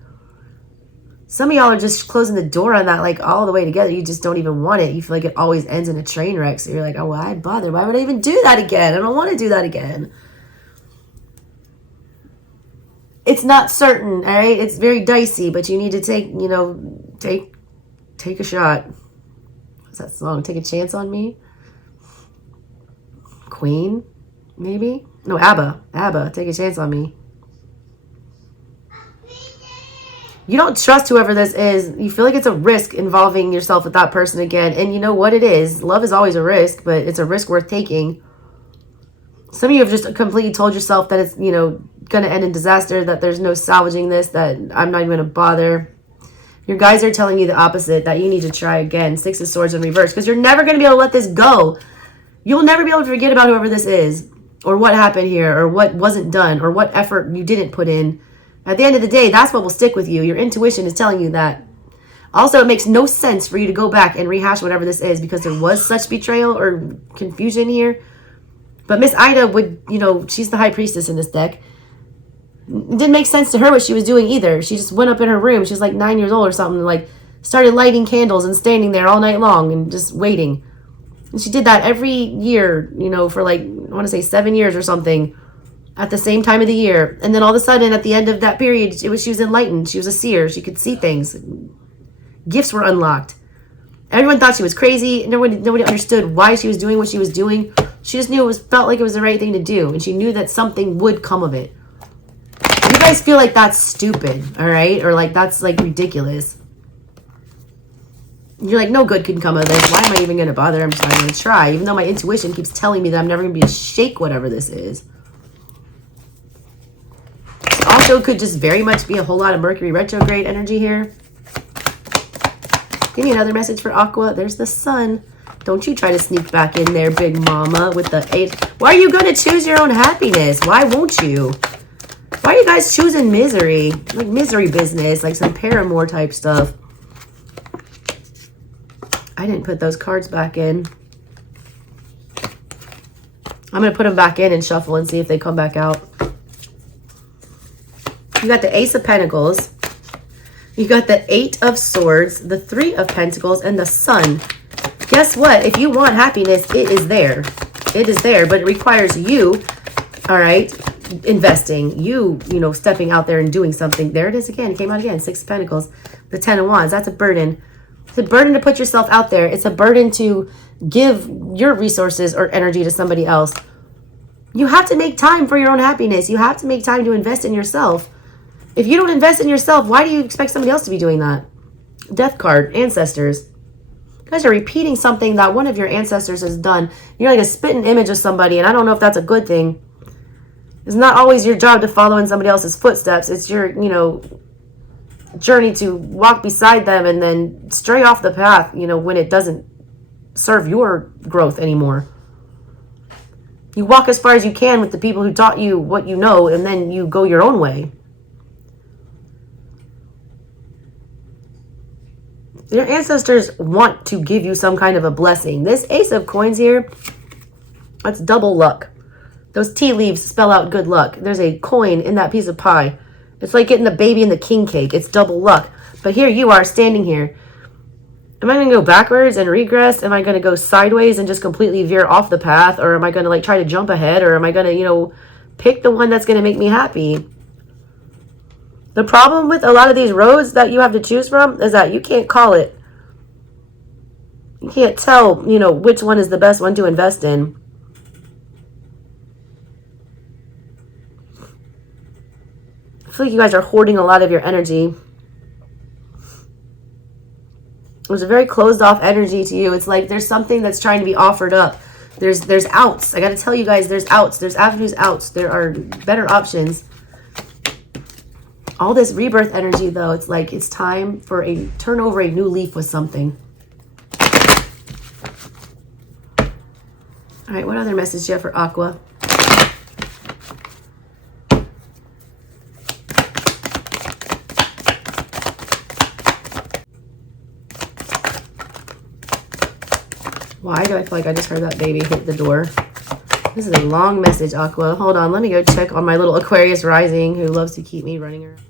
Some of y'all are just closing the door on that, like, all the way together. You just don't even want it. You feel like it always ends in a train wreck. So you're like, oh, why bother? Why would I even do that again? I don't want to do that again. It's not certain, all right? It's very dicey, but you need to take, you know, take a shot. What's that song? Take a Chance on Me? Queen, maybe? No, ABBA, Take a Chance on Me. You don't trust whoever this is. You feel like it's a risk involving yourself with that person again. And you know what it is. Love is always a risk, but it's a risk worth taking. Some of you have just completely told yourself that it's, you know, going to end in disaster, that there's no salvaging this, that I'm not even going to bother. Your guys are telling you the opposite, that you need to try again. Six of Swords in reverse, because you're never going to be able to let this go. You'll never be able to forget about whoever this is, or what happened here, or what wasn't done, or what effort you didn't put in. At the end of the day, that's what will stick with you. Your intuition is telling you that. Also, it makes no sense for you to go back and rehash whatever this is because there was such betrayal or confusion here. But Miss Ida would, you know, she's the high priestess in this deck. It didn't make sense to her what she was doing either. She just went up in her room. She was like 9 years old or something, like started lighting candles and standing there all night long and just waiting. And she did that every year, you know, for like, I want to say 7 years or something. At the same time of the year. And then all of a sudden, at the end of that period, she was enlightened. She was a seer. She could see things. Gifts were unlocked. Everyone thought she was crazy. Nobody understood why she was doing what she was doing. She just knew felt like it was the right thing to do. And she knew that something would come of it. You guys feel like that's stupid, all right? Or like that's like ridiculous. You're like, no good can come of this. Why am I even going to bother? I'm just not going to try. Even though my intuition keeps telling me that I'm never going to be able to shake whatever this is. Also, could just very much be a whole lot of Mercury retrograde energy here. Give me another message for Aqua. There's the sun. Don't you try to sneak back in there, big mama, with the 8. Why are you going to choose your own happiness? Why won't you? Why are you guys choosing misery? Like misery business, like some paramour type stuff. I didn't put those cards back in. I'm going to put them back in and shuffle and see if they come back out. You got the Ace of Pentacles. You got the 8 of Swords, the 3 of Pentacles, and the Sun. Guess what? If you want happiness, it is there. It is there, but it requires you, all right, investing. You know, stepping out there and doing something. There it is again. It came out again. 6 of Pentacles. The 10 of Wands. That's a burden. It's a burden to put yourself out there. It's a burden to give your resources or energy to somebody else. You have to make time for your own happiness. You have to make time to invest in yourself. If you don't invest in yourself, why do you expect somebody else to be doing that? Death card, ancestors. You guys are repeating something that one of your ancestors has done. You're like a spitting image of somebody, and I don't know if that's a good thing. It's not always your job to follow in somebody else's footsteps. It's your, you know, journey to walk beside them and then stray off the path, you know, when it doesn't serve your growth anymore. You walk as far as you can with the people who taught you what you know, and then you go your own way. Your ancestors want to give you some kind of a blessing. This Ace of Coins here, that's double luck. Those tea leaves spell out good luck. There's a coin in that piece of pie. It's like getting the baby in the king cake. It's double luck. But here you are standing here. Am I going to go backwards and regress? Am I going to go sideways and just completely veer off the path? Or am I going to like try to jump ahead? Or am I going to, you know, pick the one that's going to make me happy? The problem with a lot of these roads that you have to choose from is that you can't call it. You can't tell, you know, which one is the best one to invest in. I feel like you guys are hoarding a lot of your energy. There's a very closed off energy to you. It's like there's something that's trying to be offered up. There's outs. I got to tell you guys, there's outs. There's avenues outs. There are better options. All this rebirth energy, though, it's like it's time for a turn over a new leaf with something. All right, what other message do you have for Aqua? Why do I feel like I just heard that baby hit the door? This is a long message, Aqua. Hold on, let me go check on my little Aquarius rising who loves to keep me running around.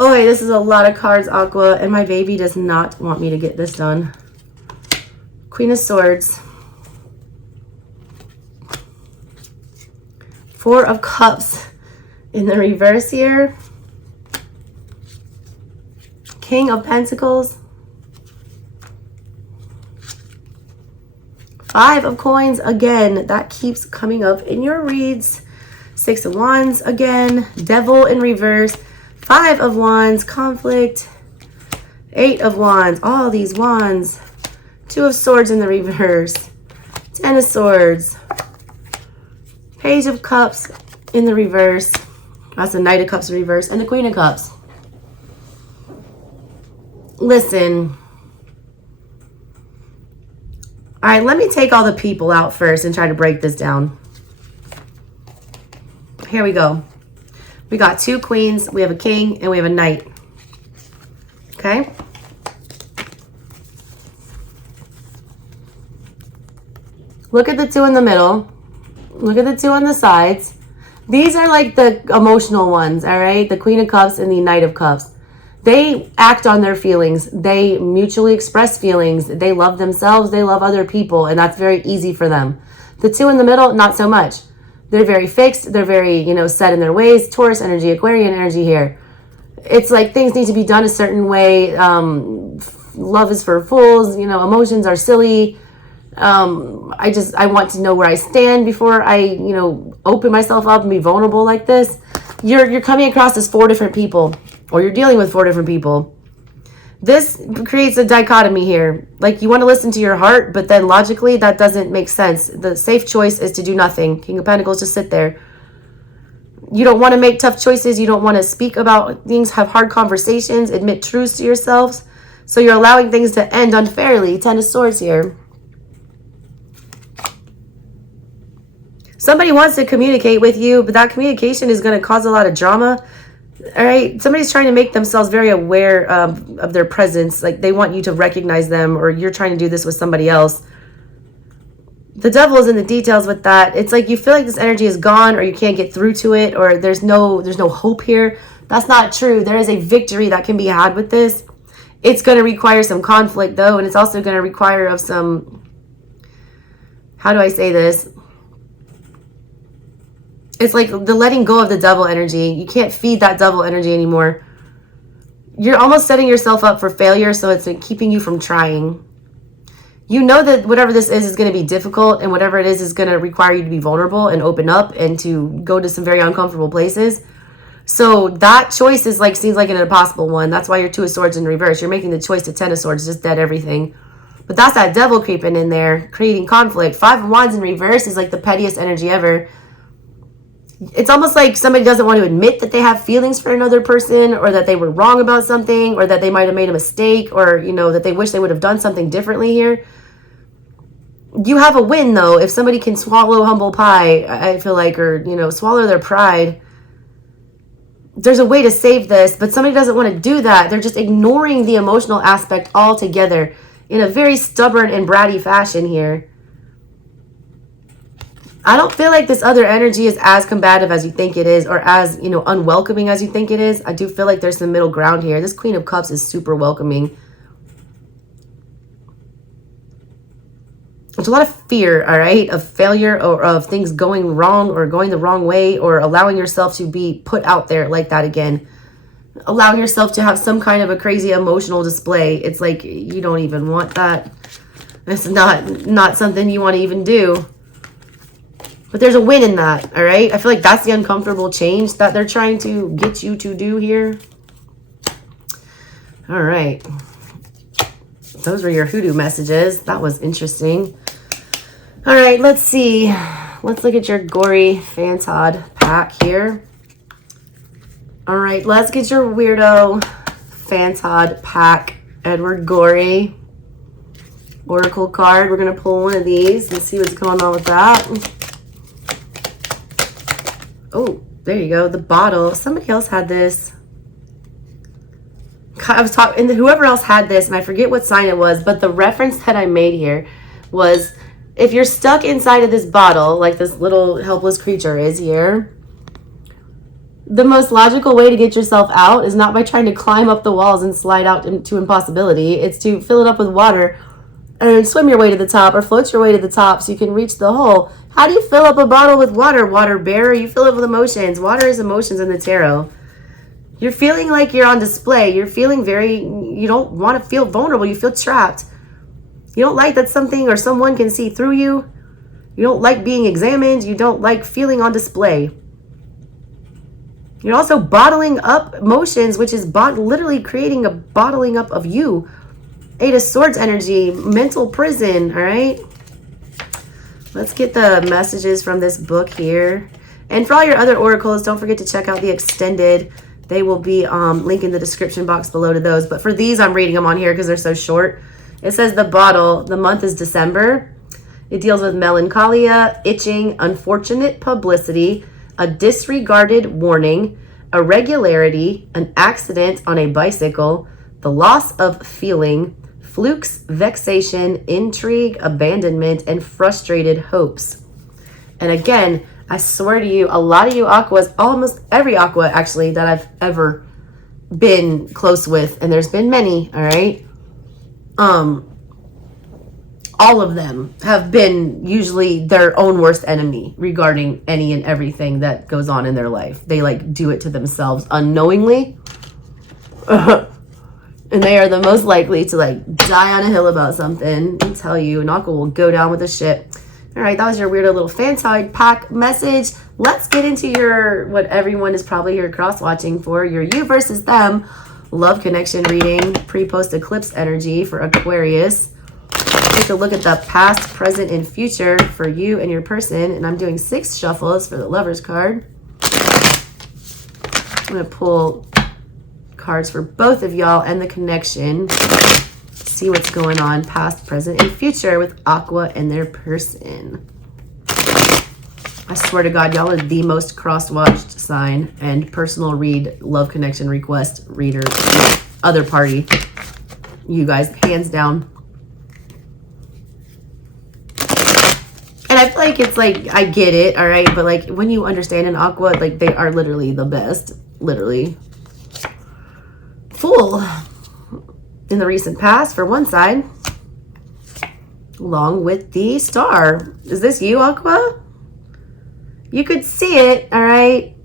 Oh, wait, this is a lot of cards, Aqua, and my baby does not want me to get this done. Queen of Swords. Four of Cups in the reverse here. King of Pentacles. Five of Coins again. That keeps coming up in your reads. Six of Wands again. Devil in reverse. Five of Wands. Conflict. Eight of Wands. All these wands. Two of Swords in the reverse. Ten of Swords. Page of Cups in the reverse. That's the Knight of Cups in reverse. And the Queen of Cups. Listen. All right, let me take all the people out first and try to break this down. Here we go. We got two queens, we have a king, and we have a knight. Okay? Look at the two in the middle. Look at the two on the sides. These are like the emotional ones, all right? The Queen of Cups and the Knight of Cups. They act on their feelings. They mutually express feelings. They love themselves. They love other people. And that's very easy for them. The two in the middle, not so much. They're very fixed. They're very, set in their ways. Taurus energy, Aquarian energy here. It's like things need to be done a certain way. Love is for fools. Emotions are silly. I want to know where I stand before I, open myself up and be vulnerable like this. You're coming across as four different people. Or you're dealing with four different people. This creates a dichotomy here. Like, you want to listen to your heart, but then logically that doesn't make sense. The safe choice is to do nothing. King of Pentacles, just sit there. You don't want to make tough choices. You don't want to speak about things, have hard conversations, admit truths to yourselves. So you're allowing things to end unfairly. Ten of Swords here. Somebody wants to communicate with you, but that communication is going to cause a lot of drama. All right, somebody's trying to make themselves very aware of their presence. Like, they want you to recognize them, or you're trying to do this with somebody else. The devil is in the details with that. It's like you feel like this energy is gone, or you can't get through to it, or there's no hope here. That's not true. There is a victory that can be had with this. It's going to require some conflict, though, and it's also going to require of some, how do I say this? It's like the letting go of the devil energy. You can't feed that devil energy anymore. You're almost setting yourself up for failure, so it's keeping you from trying. You know that whatever this is going to be difficult, and whatever it is going to require you to be vulnerable and open up and to go to some very uncomfortable places. So that choice is seems like an impossible one. That's why you're Two of Swords in reverse. You're making the choice to Ten of Swords, just dead everything. But that's that devil creeping in there, creating conflict. Five of Wands in reverse is like the pettiest energy ever. It's almost like somebody doesn't want to admit that they have feelings for another person, or that they were wrong about something, or that they might have made a mistake, or, that they wish they would have done something differently here. You have a win, though, if somebody can swallow humble pie, I feel like, or, swallow their pride. There's a way to save this, but somebody doesn't want to do that. They're just ignoring the emotional aspect altogether in a very stubborn and bratty fashion here. I don't feel like this other energy is as combative as you think it is, or as, unwelcoming as you think it is. I do feel like there's some middle ground here. This Queen of Cups is super welcoming. There's a lot of fear, all right, of failure, or of things going wrong, or going the wrong way, or allowing yourself to be put out there like that again. Allowing yourself to have some kind of a crazy emotional display. It's like you don't even want that. It's not something you want to even do. But there's a win in that, all right? I feel like that's the uncomfortable change that they're trying to get you to do here. All right. Those were your hoodoo messages. That was interesting. All right, let's see. Let's look at your Gorey Fantod pack here. All right, let's get your weirdo Fantod pack, Edward Gorey. Oracle card. We're going to pull one of these and see what's going on with that. Oh, there you go. The bottle. Somebody else had this. I was talking, and whoever else had this, and I forget what sign it was, but the reference that I made here was if you're stuck inside of this bottle, like this little helpless creature is here, the most logical way to get yourself out is not by trying to climb up the walls and slide out into impossibility. It's to fill it up with water and swim your way to the top or float your way to the top so you can reach the hole. How do you fill up a bottle with water, water bearer? You fill it with emotions. Water is emotions in the tarot. You're feeling like you're on display. You're feeling you don't want to feel vulnerable. You feel trapped. You don't like that something or someone can see through you. You don't like being examined. You don't like feeling on display. You're also bottling up emotions, which is literally creating a bottling up of you. Eight of Swords energy, mental prison, all right? Let's get the messages from this book here. And for all your other oracles, don't forget to check out the extended. They will be linked in the description box below to those. But for these, I'm reading them on here because they're so short. It says the bottle, the month is December. It deals with melancholia, itching, unfortunate publicity, a disregarded warning, irregularity, an accident on a bicycle, the loss of feeling, flukes, vexation, intrigue, abandonment, and frustrated hopes. And again, I swear to you, a lot of you Aquas, almost every Aqua actually that I've ever been close with, and there's been many, all right? All of them have been usually their own worst enemy regarding any and everything that goes on in their life. They like do it to themselves unknowingly. And they are the most likely to like die on a hill about something and tell you an Aqua will go down with the ship. All right, that was your weirdo little Fantod pack message. Let's get into your, what everyone is probably here cross-watching for, your you versus them love connection reading, pre-post eclipse energy for Aquarius. Take a look at the past, present, and future for you and your person. And I'm doing 6 shuffles for the Lovers card. I'm going to pull cards for both of y'all and the connection. See what's going on past, present, and future with Aqua and their person. I swear to God, y'all are the most cross-watched sign and personal read, love connection request reader, other party. You guys, hands down. And I feel like it's like, I get it, all right? But like when you understand an Aqua, like they are literally the best, literally. Fool. In the recent past for one side, along with the Star. Is this you, Aqua? You could see it, all right?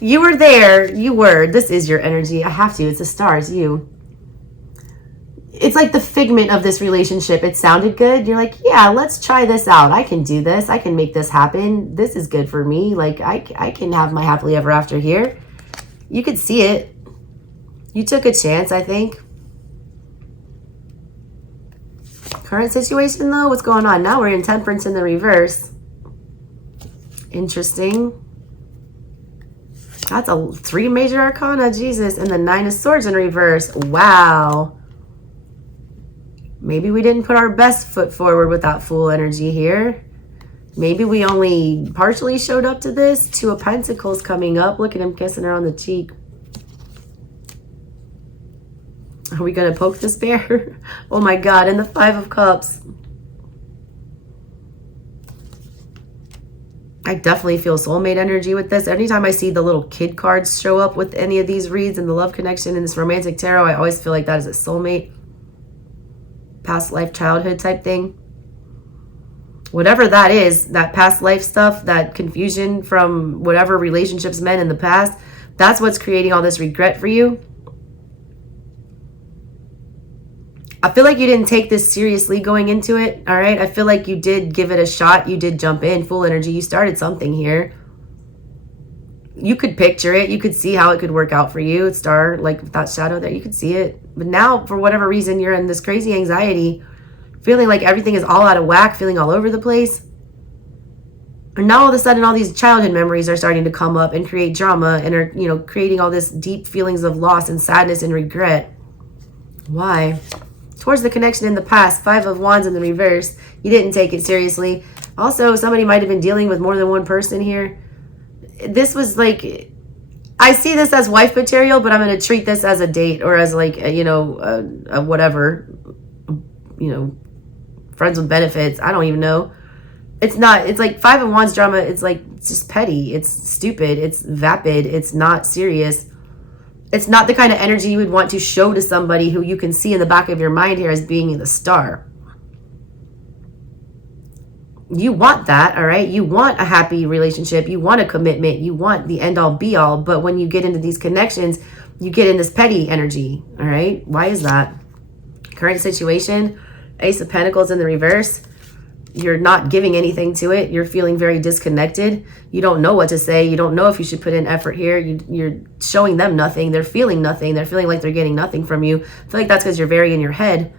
You were there. You were. This is your energy. I have to. It's a Star. It's you. It's like the figment of this relationship. It sounded good. You're like, yeah, let's try this out. I can do this. I can make this happen. This is good for me. Like, I can have my happily ever after here. You could see it. You took a chance, I think. Current situation, though, what's going on? Now we're in Temperance in the reverse. Interesting. That's 3 major arcana, Jesus. And the 9 of Swords in reverse. Wow. Maybe we didn't put our best foot forward with that Fool energy here. Maybe we only partially showed up to this. 2 of Pentacles coming up. Look at him kissing her on the cheek. Are we going to poke this bear? Oh my God. And the 5 of Cups. I definitely feel soulmate energy with this. Anytime I see the little kid cards show up with any of these reads and the love connection in this romantic tarot, I always feel like that is a soulmate. Past life, childhood type thing. Whatever that is, that past life stuff, that confusion from whatever relationships meant in the past, that's what's creating all this regret for you. I feel like you didn't take this seriously going into it, all right? I feel like you did give it a shot. You did jump in, Fool energy. You started something here. You could picture it. You could see how it could work out for you. It's Star, like that shadow there. You could see it. But now, for whatever reason, you're in this crazy anxiety, feeling like everything is all out of whack, feeling all over the place. And now all of a sudden, all these childhood memories are starting to come up and create drama and are, you know, creating all this deep feelings of loss and sadness and regret. Why? towards the connection in the past. 5 of Wands in the reverse. You didn't take it seriously. Also, somebody might have been dealing with more than one person here. This was like, I see this as wife material, but I'm going to treat this as a date or as like, you know, a whatever, you know, friends with benefits. I don't even know. It's not, it's like 5 of Wands drama. It's like, it's just petty. It's stupid. It's vapid. It's not serious. It's not the kind of energy you would want to show to somebody who you can see in the back of your mind here as being the star. You want that, all right? You want a happy relationship. You want a commitment. You want the end all be all. But when you get into these connections, you get in this petty energy, all right? Why is that? Current situation, Ace of Pentacles in the reverse. You're not giving anything to it. You're feeling very disconnected. You don't know what to say. You don't know if you should put in effort here. You're showing them nothing. They're feeling nothing. They're feeling like they're getting nothing from you. I feel like that's because you're very in your head.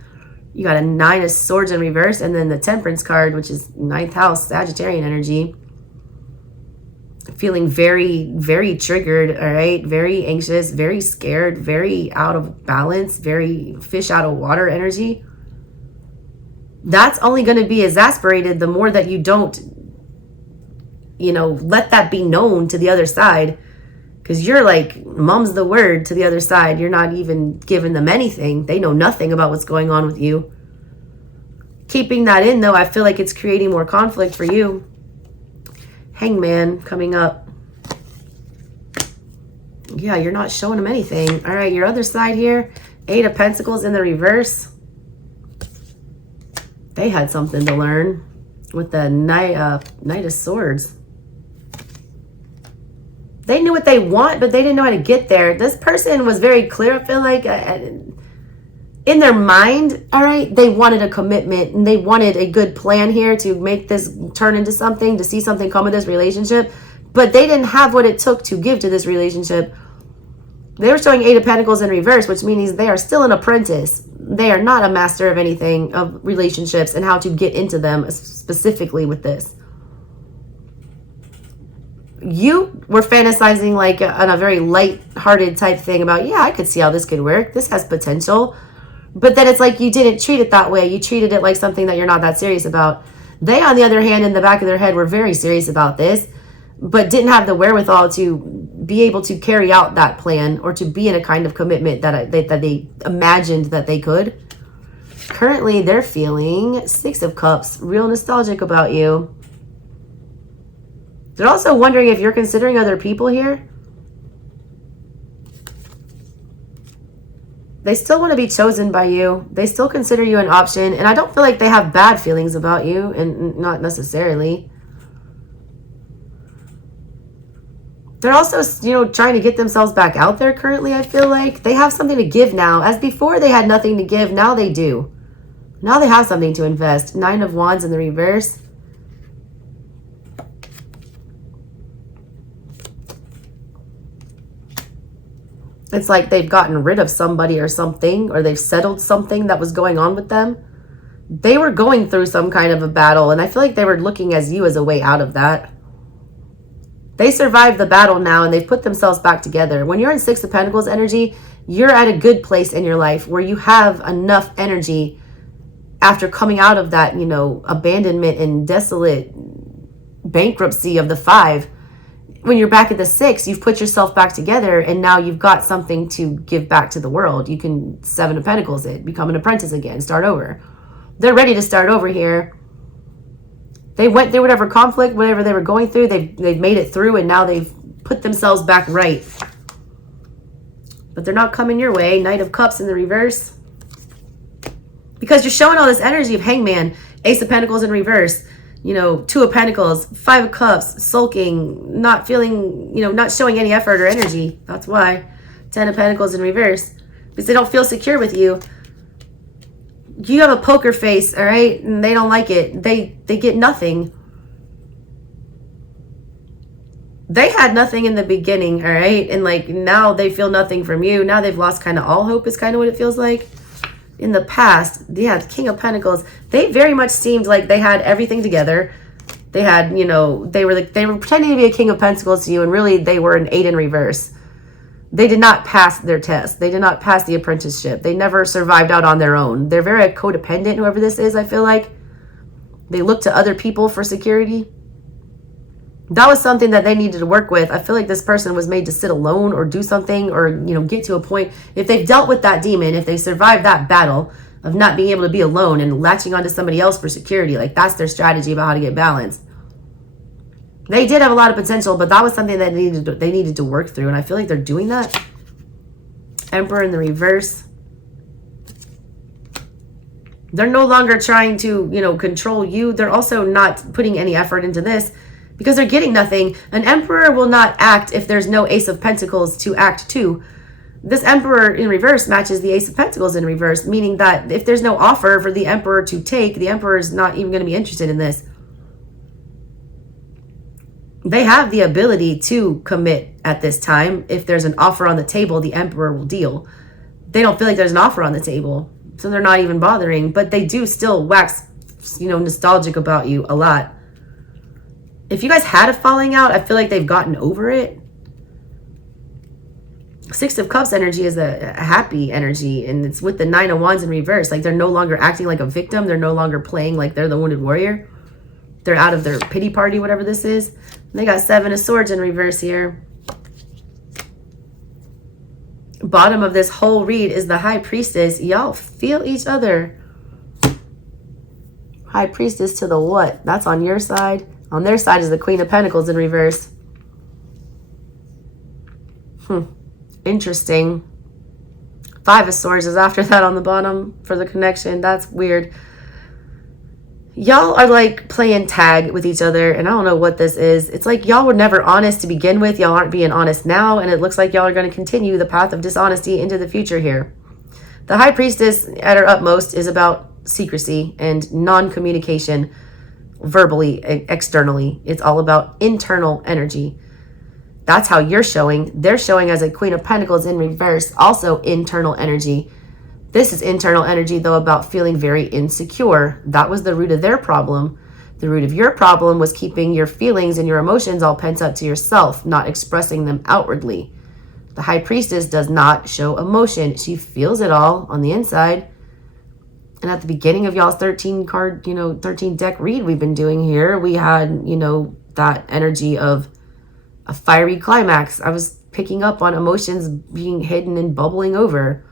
You got a 9 of Swords in reverse and then the Temperance card, which is 9th house, Sagittarian energy. Feeling very, very triggered, all right? Very anxious, very scared, very out of balance, very fish out of water energy. That's only going to be exasperated the more that you don't, you know, let that be known to the other side. Because you're like, mum's the word to the other side. You're not even giving them anything. They know nothing about what's going on with you. Keeping that in, though, I feel like it's creating more conflict for you. Hangman coming up. Yeah, you're not showing them anything. All right, your other side here. 8 of Pentacles in the reverse. They had something to learn with the Knight of Swords. They knew what they want, but they didn't know how to get there. This person was very clear, I feel like, in their mind, all right, they wanted a commitment and they wanted a good plan here to make this turn into something, to see something come of this relationship, but they didn't have what it took to give to this relationship. They were showing 8 of Pentacles in reverse, which means they are still an apprentice. They are not a master of anything, of relationships and how to get into them specifically with this. You were fantasizing like on a very light-hearted type thing about, yeah, I could see how this could work. This has potential. But then it's like you didn't treat it that way. You treated it like something that you're not that serious about. They, on the other hand, in the back of their head, were very serious about this, but didn't have the wherewithal to be able to carry out that plan or to be in a kind of commitment that they imagined that they could. Currently, they're feeling 6 of Cups, real nostalgic about you. They're also wondering if you're considering other people here. They still want to be chosen by you. They still consider you an option. And I don't feel like they have bad feelings about you, and not necessarily. They're also, you know, trying to get themselves back out there currently, I feel like. They have something to give now. As before they had nothing to give, now they do. Now they have something to invest. 9 of Wands in the reverse. It's like they've gotten rid of somebody or something, or they've settled something that was going on with them. They were going through some kind of a battle, and I feel like they were looking as you as a way out of that. They survived the battle now, and they've put themselves back together. When you're in 6 of Pentacles energy, you're at a good place in your life where you have enough energy after coming out of that, you know, abandonment and desolate bankruptcy of the 5. When you're back at the 6, you've put yourself back together, and now you've got something to give back to the world. You can 7 of Pentacles it, become an apprentice again, start over. They're ready to start over here. They went through whatever conflict, whatever they were going through, they've made it through, and now they've put themselves back right. But they're not coming your way. Knight of Cups in the reverse. Because you're showing all this energy of Hangman, Ace of Pentacles in reverse. You know, 2 of Pentacles, 5 of Cups, sulking, not feeling, you know, not showing any effort or energy. That's why. 10 of Pentacles in reverse. Because they don't feel secure with you. You have a poker face, all right? And they don't like it. They get nothing. They had nothing in the beginning, all right? And like now they feel nothing from you. Now they've lost kind of all hope is kind of what it feels like. In the past, yeah, King of Pentacles, they very much seemed like they had everything together. They had, you know, they were pretending to be a King of Pentacles to you, and really they were an 8 in reverse. They did not pass their test. They did not pass the apprenticeship. They never survived out on their own. They're very codependent, whoever this is, I feel like. They look to other people for security. That was something that they needed to work with. I feel like this person was made to sit alone or do something or, you know, get to a point. If they've dealt with that demon, if they survived that battle of not being able to be alone and latching onto somebody else for security, like that's their strategy about how to get balanced. They did have a lot of potential, but that was something that they needed to work through. And I feel like they're doing that. Emperor in the reverse. They're no longer trying to, you know, control you. They're also not putting any effort into this because they're getting nothing. An emperor will not act if there's no Ace of Pentacles to act to. This Emperor in reverse matches the Ace of Pentacles in reverse, meaning that if there's no offer for the Emperor to take, the Emperor is not even going to be interested in this. They have the ability to commit at this time. If there's an offer on the table, the Emperor will deal. They don't feel like there's an offer on the table, so they're not even bothering. But they do still wax, you know, nostalgic about you a lot. If you guys had a falling out, I feel like they've gotten over it. Six of Cups energy is a happy energy, and it's with the Nine of Wands in reverse. Like they're no longer acting like a victim. They're no longer playing like they're the wounded warrior. They're out of their pity party, whatever this is. They got Seven of Swords in reverse here. Bottom of this whole read is the High Priestess. Y'all feel each other. High Priestess to the what? That's on your side. On their side is the Queen of Pentacles in reverse. Interesting. Five of Swords is after that on the bottom for the connection. That's weird. Y'all are like playing tag with each other, and I don't know what this is. It's like y'all were never honest to begin with. Y'all aren't being honest now, and it looks like y'all are going to continue the path of dishonesty into the future here. The High Priestess at her utmost is about secrecy and non-communication verbally, externally. It's all about internal energy. That's how you're showing. They're showing as a Queen of Pentacles in reverse, also internal energy. This is internal energy, though, about feeling very insecure. That was the root of their problem. The root of your problem was keeping your feelings and your emotions all pent up to yourself, not expressing them outwardly. The High Priestess does not show emotion. She feels it all on the inside. And at the beginning of y'all's 13 card, 13 deck read we've been doing here, we had, that energy of a fiery climax. I was picking up on emotions being hidden and bubbling over.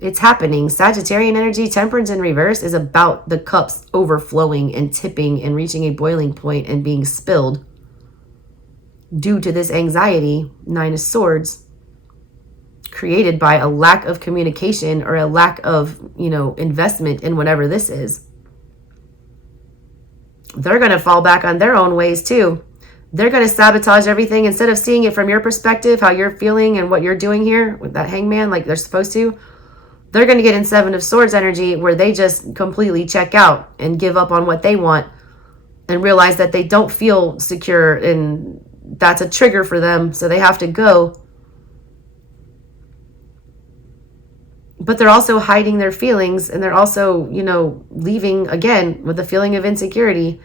It's happening. Sagittarian energy, Temperance in reverse, is about the cups overflowing and tipping and reaching a boiling point and being spilled due to this anxiety, Nine of Swords, created by a lack of communication or a lack of, investment in whatever this is. They're going to fall back on their own ways too. They're going to sabotage everything. Instead of seeing it from your perspective, how you're feeling and what you're doing here with that Hangman like they're supposed to, they're going to get in Seven of Swords energy where they just completely check out and give up on what they want and realize that they don't feel secure, and that's a trigger for them, so they have to go. But they're also hiding their feelings, and they're also, leaving again with a feeling of insecurity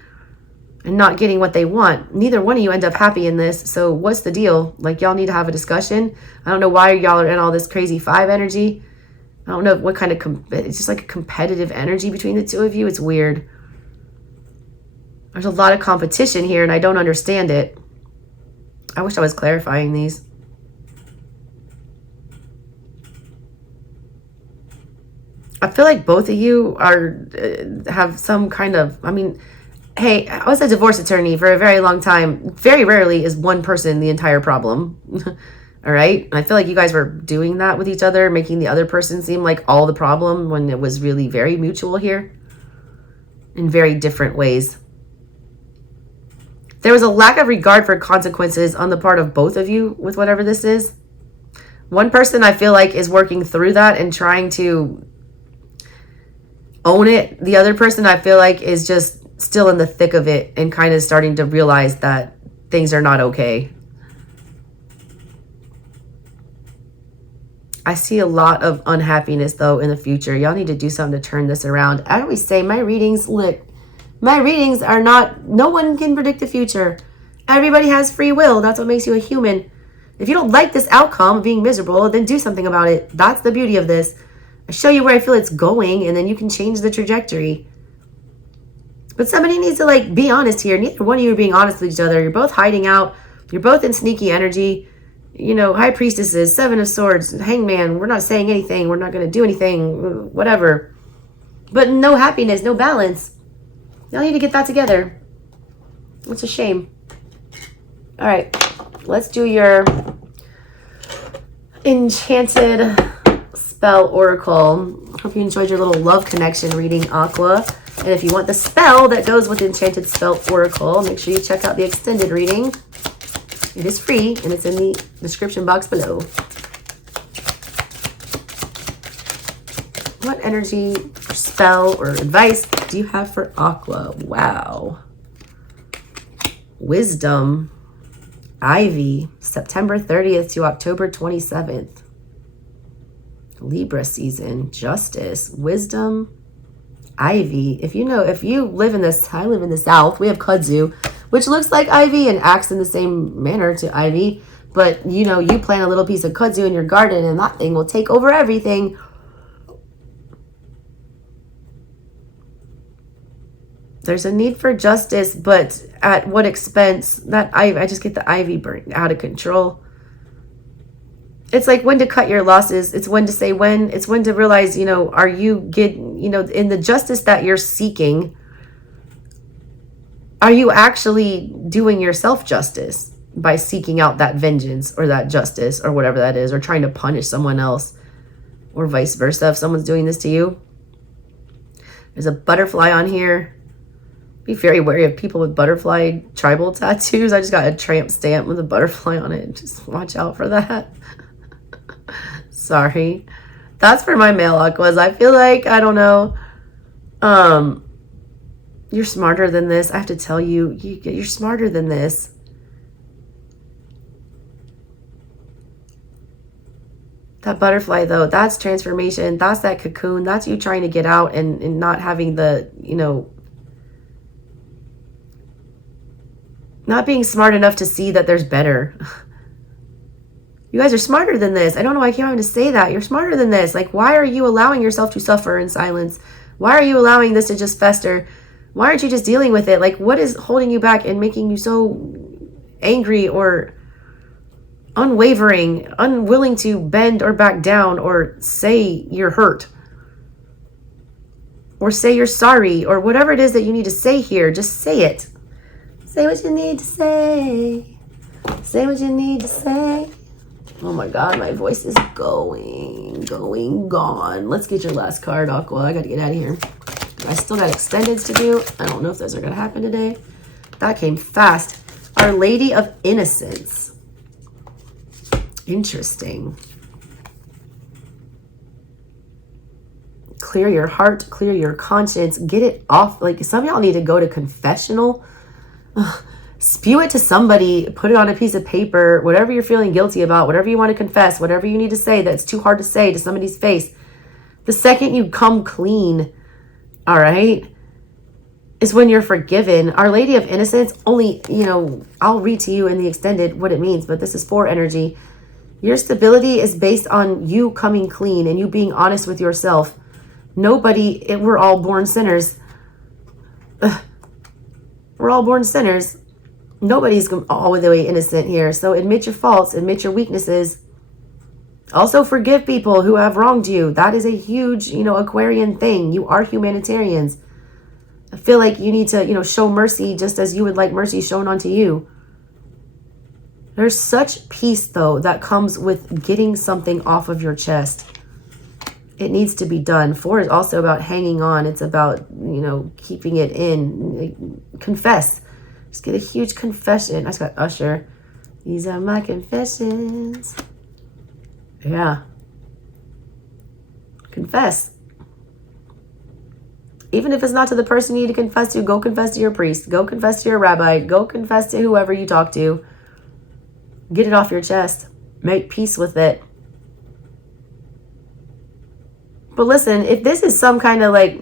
and not getting what they want. Neither one of you end up happy in this, so what's the deal? Like, y'all need to have a discussion. I don't know why y'all are in all this crazy 5 energy. I don't know what kind of, it's just like a competitive energy between the two of you. It's weird. There's a lot of competition here and I don't understand it. I wish I was clarifying these. I feel like both of you have some kind of, hey, I was a divorce attorney for a very long time. Very rarely is one person the entire problem. All right. And I feel like you guys were doing that with each other, making the other person seem like all the problem when it was really very mutual here in very different ways. There was a lack of regard for consequences on the part of both of you with whatever this is. One person I feel like is working through that and trying to own it. The other person I feel like is just still in the thick of it and kind of starting to realize that things are not okay. I see a lot of unhappiness, though, in the future. Y'all need to do something to turn this around. I always say my readings, look, my readings are not, no one can predict the future. Everybody has free will. That's what makes you a human. If you don't like this outcome, being miserable, then do something about it. That's the beauty of this. I show you where I feel it's going, and then you can change the trajectory. But somebody needs to, like, be honest here. Neither one of you are being honest with each other. You're both hiding out. You're both in sneaky energy. You know, High Priestesses, Seven of Swords, Hangman. We're not saying anything. We're not going to do anything. Whatever. But no happiness, no balance. Y'all need to get that together. It's a shame. All right. Let's do your Enchanted Spell Oracle. Hope you enjoyed your little love connection reading, Aqua. And if you want the spell that goes with Enchanted Spell Oracle, make sure you check out the extended reading. It is free, and it's in the description box below. What energy, or spell, or advice do you have for Aqua? Wow. Wisdom. Ivy, September 30th to October 27th. Libra season, Justice, Wisdom, Ivy. If you live in this, I live in the South, we have kudzu, which looks like ivy and acts in the same manner to ivy. But, you know, you plant a little piece of kudzu in your garden and that thing will take over everything. There's a need for justice, but at what expense? That I just get the ivy burnt out of control. It's like when to cut your losses. It's when to say when. It's when to realize, you know, are you getting, you know, in the justice that you're seeking, are you actually doing yourself justice by seeking out that vengeance or that justice or whatever that is, or trying to punish someone else, or vice versa if someone's doing this to you? There's a butterfly on here. Be very wary of people with butterfly tribal tattoos. I just got a tramp stamp with a butterfly on it. Just watch out for that. Sorry. That's for my male aquas. I feel like, I don't know. You're smarter than this. I have to tell you, you're smarter than this. That butterfly, though, that's transformation. That's that cocoon. That's you trying to get out and not having the, you know, not being smart enough to see that there's better. You guys are smarter than this. I don't know why I can't even say that. You're smarter than this. Like, why are you allowing yourself to suffer in silence? Why are you allowing this to just fester? Why aren't you just dealing with it? Like, what is holding you back and making you so angry or unwavering, unwilling to bend or back down or say you're hurt? Or say you're sorry, or whatever it is that you need to say here. Just say it. Say what you need to say. Say what you need to say. Oh my God, my voice is gone. Let's get your last card, Aqua. I got to get out of here. I still got extendeds to do. I don't know if those are going to happen today. That came fast. Our Lady of Innocence. Interesting. Clear your heart, clear your conscience, get it off. Like, some of y'all need to go to confessional. Spew it to somebody, put it on a piece of paper, whatever you're feeling guilty about, whatever you want to confess, whatever you need to say that's too hard to say to somebody's face. The second you come clean, all right, is when you're forgiven. Our Lady of Innocence, only, you know, I'll read to you in the extended what it means, but this is for energy. Your stability is based on you coming clean and you being honest with yourself. We're all born sinners. We're all born sinners. Nobody's all the way innocent here. So admit your faults, admit your weaknesses. Also forgive people who have wronged you. That is a huge, you know, Aquarian thing. You are humanitarians. I feel like you need to, you know, show mercy just as you would like mercy shown onto you. There's such peace, though, that comes with getting something off of your chest. It needs to be done. 4 is also about hanging on. It's about, you know, keeping it in. Confess. Just get a huge confession. I just got Usher. These are my confessions. Yeah. Confess. Even if it's not to the person you need to confess to, go confess to your priest. Go confess to your rabbi. Go confess to whoever you talk to. Get it off your chest. Make peace with it. But listen, if this is some kind of like,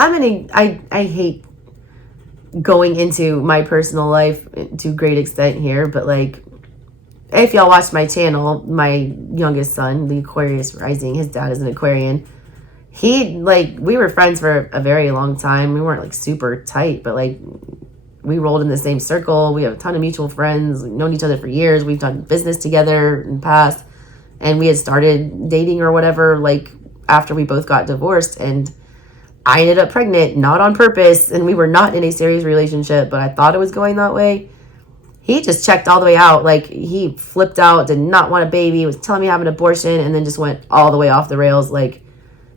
I hate going into my personal life to a great extent here, but like, if y'all watched my channel, my youngest son, the Aquarius rising, his dad is an Aquarian. He, like, we were friends for a very long time. We weren't, like, super tight, but, like, we rolled in the same circle. We have a ton of mutual friends. We've known each other for years. We've done business together in the past. And we had started dating or whatever, like, after we both got divorced. And I ended up pregnant, not on purpose. And we were not in a serious relationship, but I thought it was going that way. He just checked all the way out. Like, he flipped out, did not want a baby, was telling me to have an abortion, and then just went all the way off the rails, like,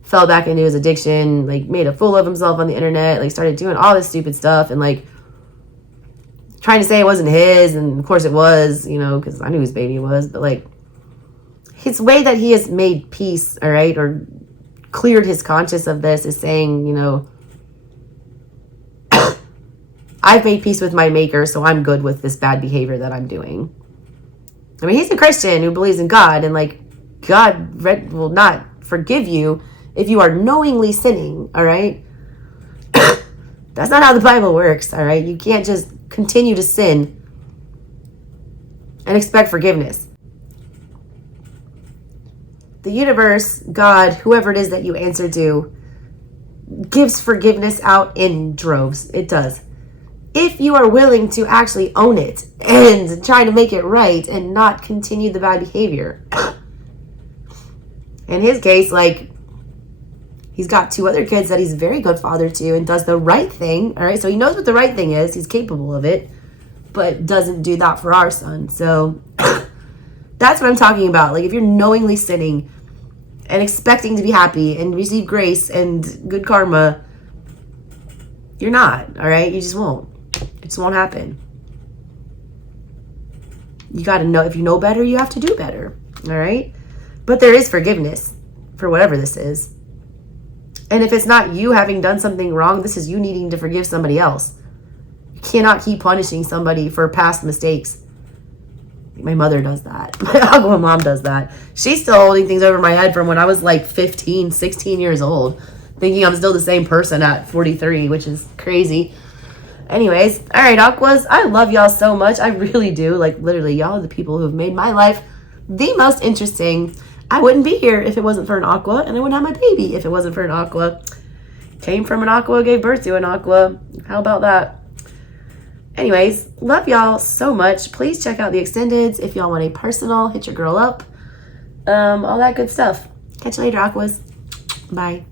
fell back into his addiction, like, made a fool of himself on the internet, like, started doing all this stupid stuff, and, like, trying to say it wasn't his, and of course it was, you know, because I knew whose baby it was, but, like, his way that he has made peace, all right, or cleared his conscience of this is saying, you know, I've made peace with my maker, so I'm good with this bad behavior that I'm doing. I mean, he's a Christian who believes in God, and, like, God will not forgive you if you are knowingly sinning, all right? That's not how the Bible works, all right? You can't just continue to sin and expect forgiveness. The universe, God, whoever it is that you answer to, gives forgiveness out in droves. It does. If you are willing to actually own it and try to make it right and not continue the bad behavior. In his case, like, he's got 2 other kids that he's a very good father to and does the right thing, all right? So he knows what the right thing is. He's capable of it, but doesn't do that for our son. So that's what I'm talking about. Like, if you're knowingly sinning and expecting to be happy and receive grace and good karma, you're not, all right? You just won't. It just won't happen. You got to know, if you know better, you have to do better, all right? But there is forgiveness for whatever this is. And if it's not you having done something wrong, this is you needing to forgive somebody else. You cannot keep punishing somebody for past mistakes. My mother does that. My Aqua mom does that. She's still holding things over my head from when I was like 15, 16 years old, thinking I'm still the same person at 43, which is crazy. Anyways, all right, Aquas, I love y'all so much. I really do. Like, literally, y'all are the people who have made my life the most interesting. I wouldn't be here if it wasn't for an Aqua, and I wouldn't have my baby if it wasn't for an Aqua. Came from an Aqua, gave birth to an Aqua. How about that? Anyways, love y'all so much. Please check out the extendeds if y'all want a personal. Hit your girl up. All that good stuff. Catch you later, Aquas. Bye.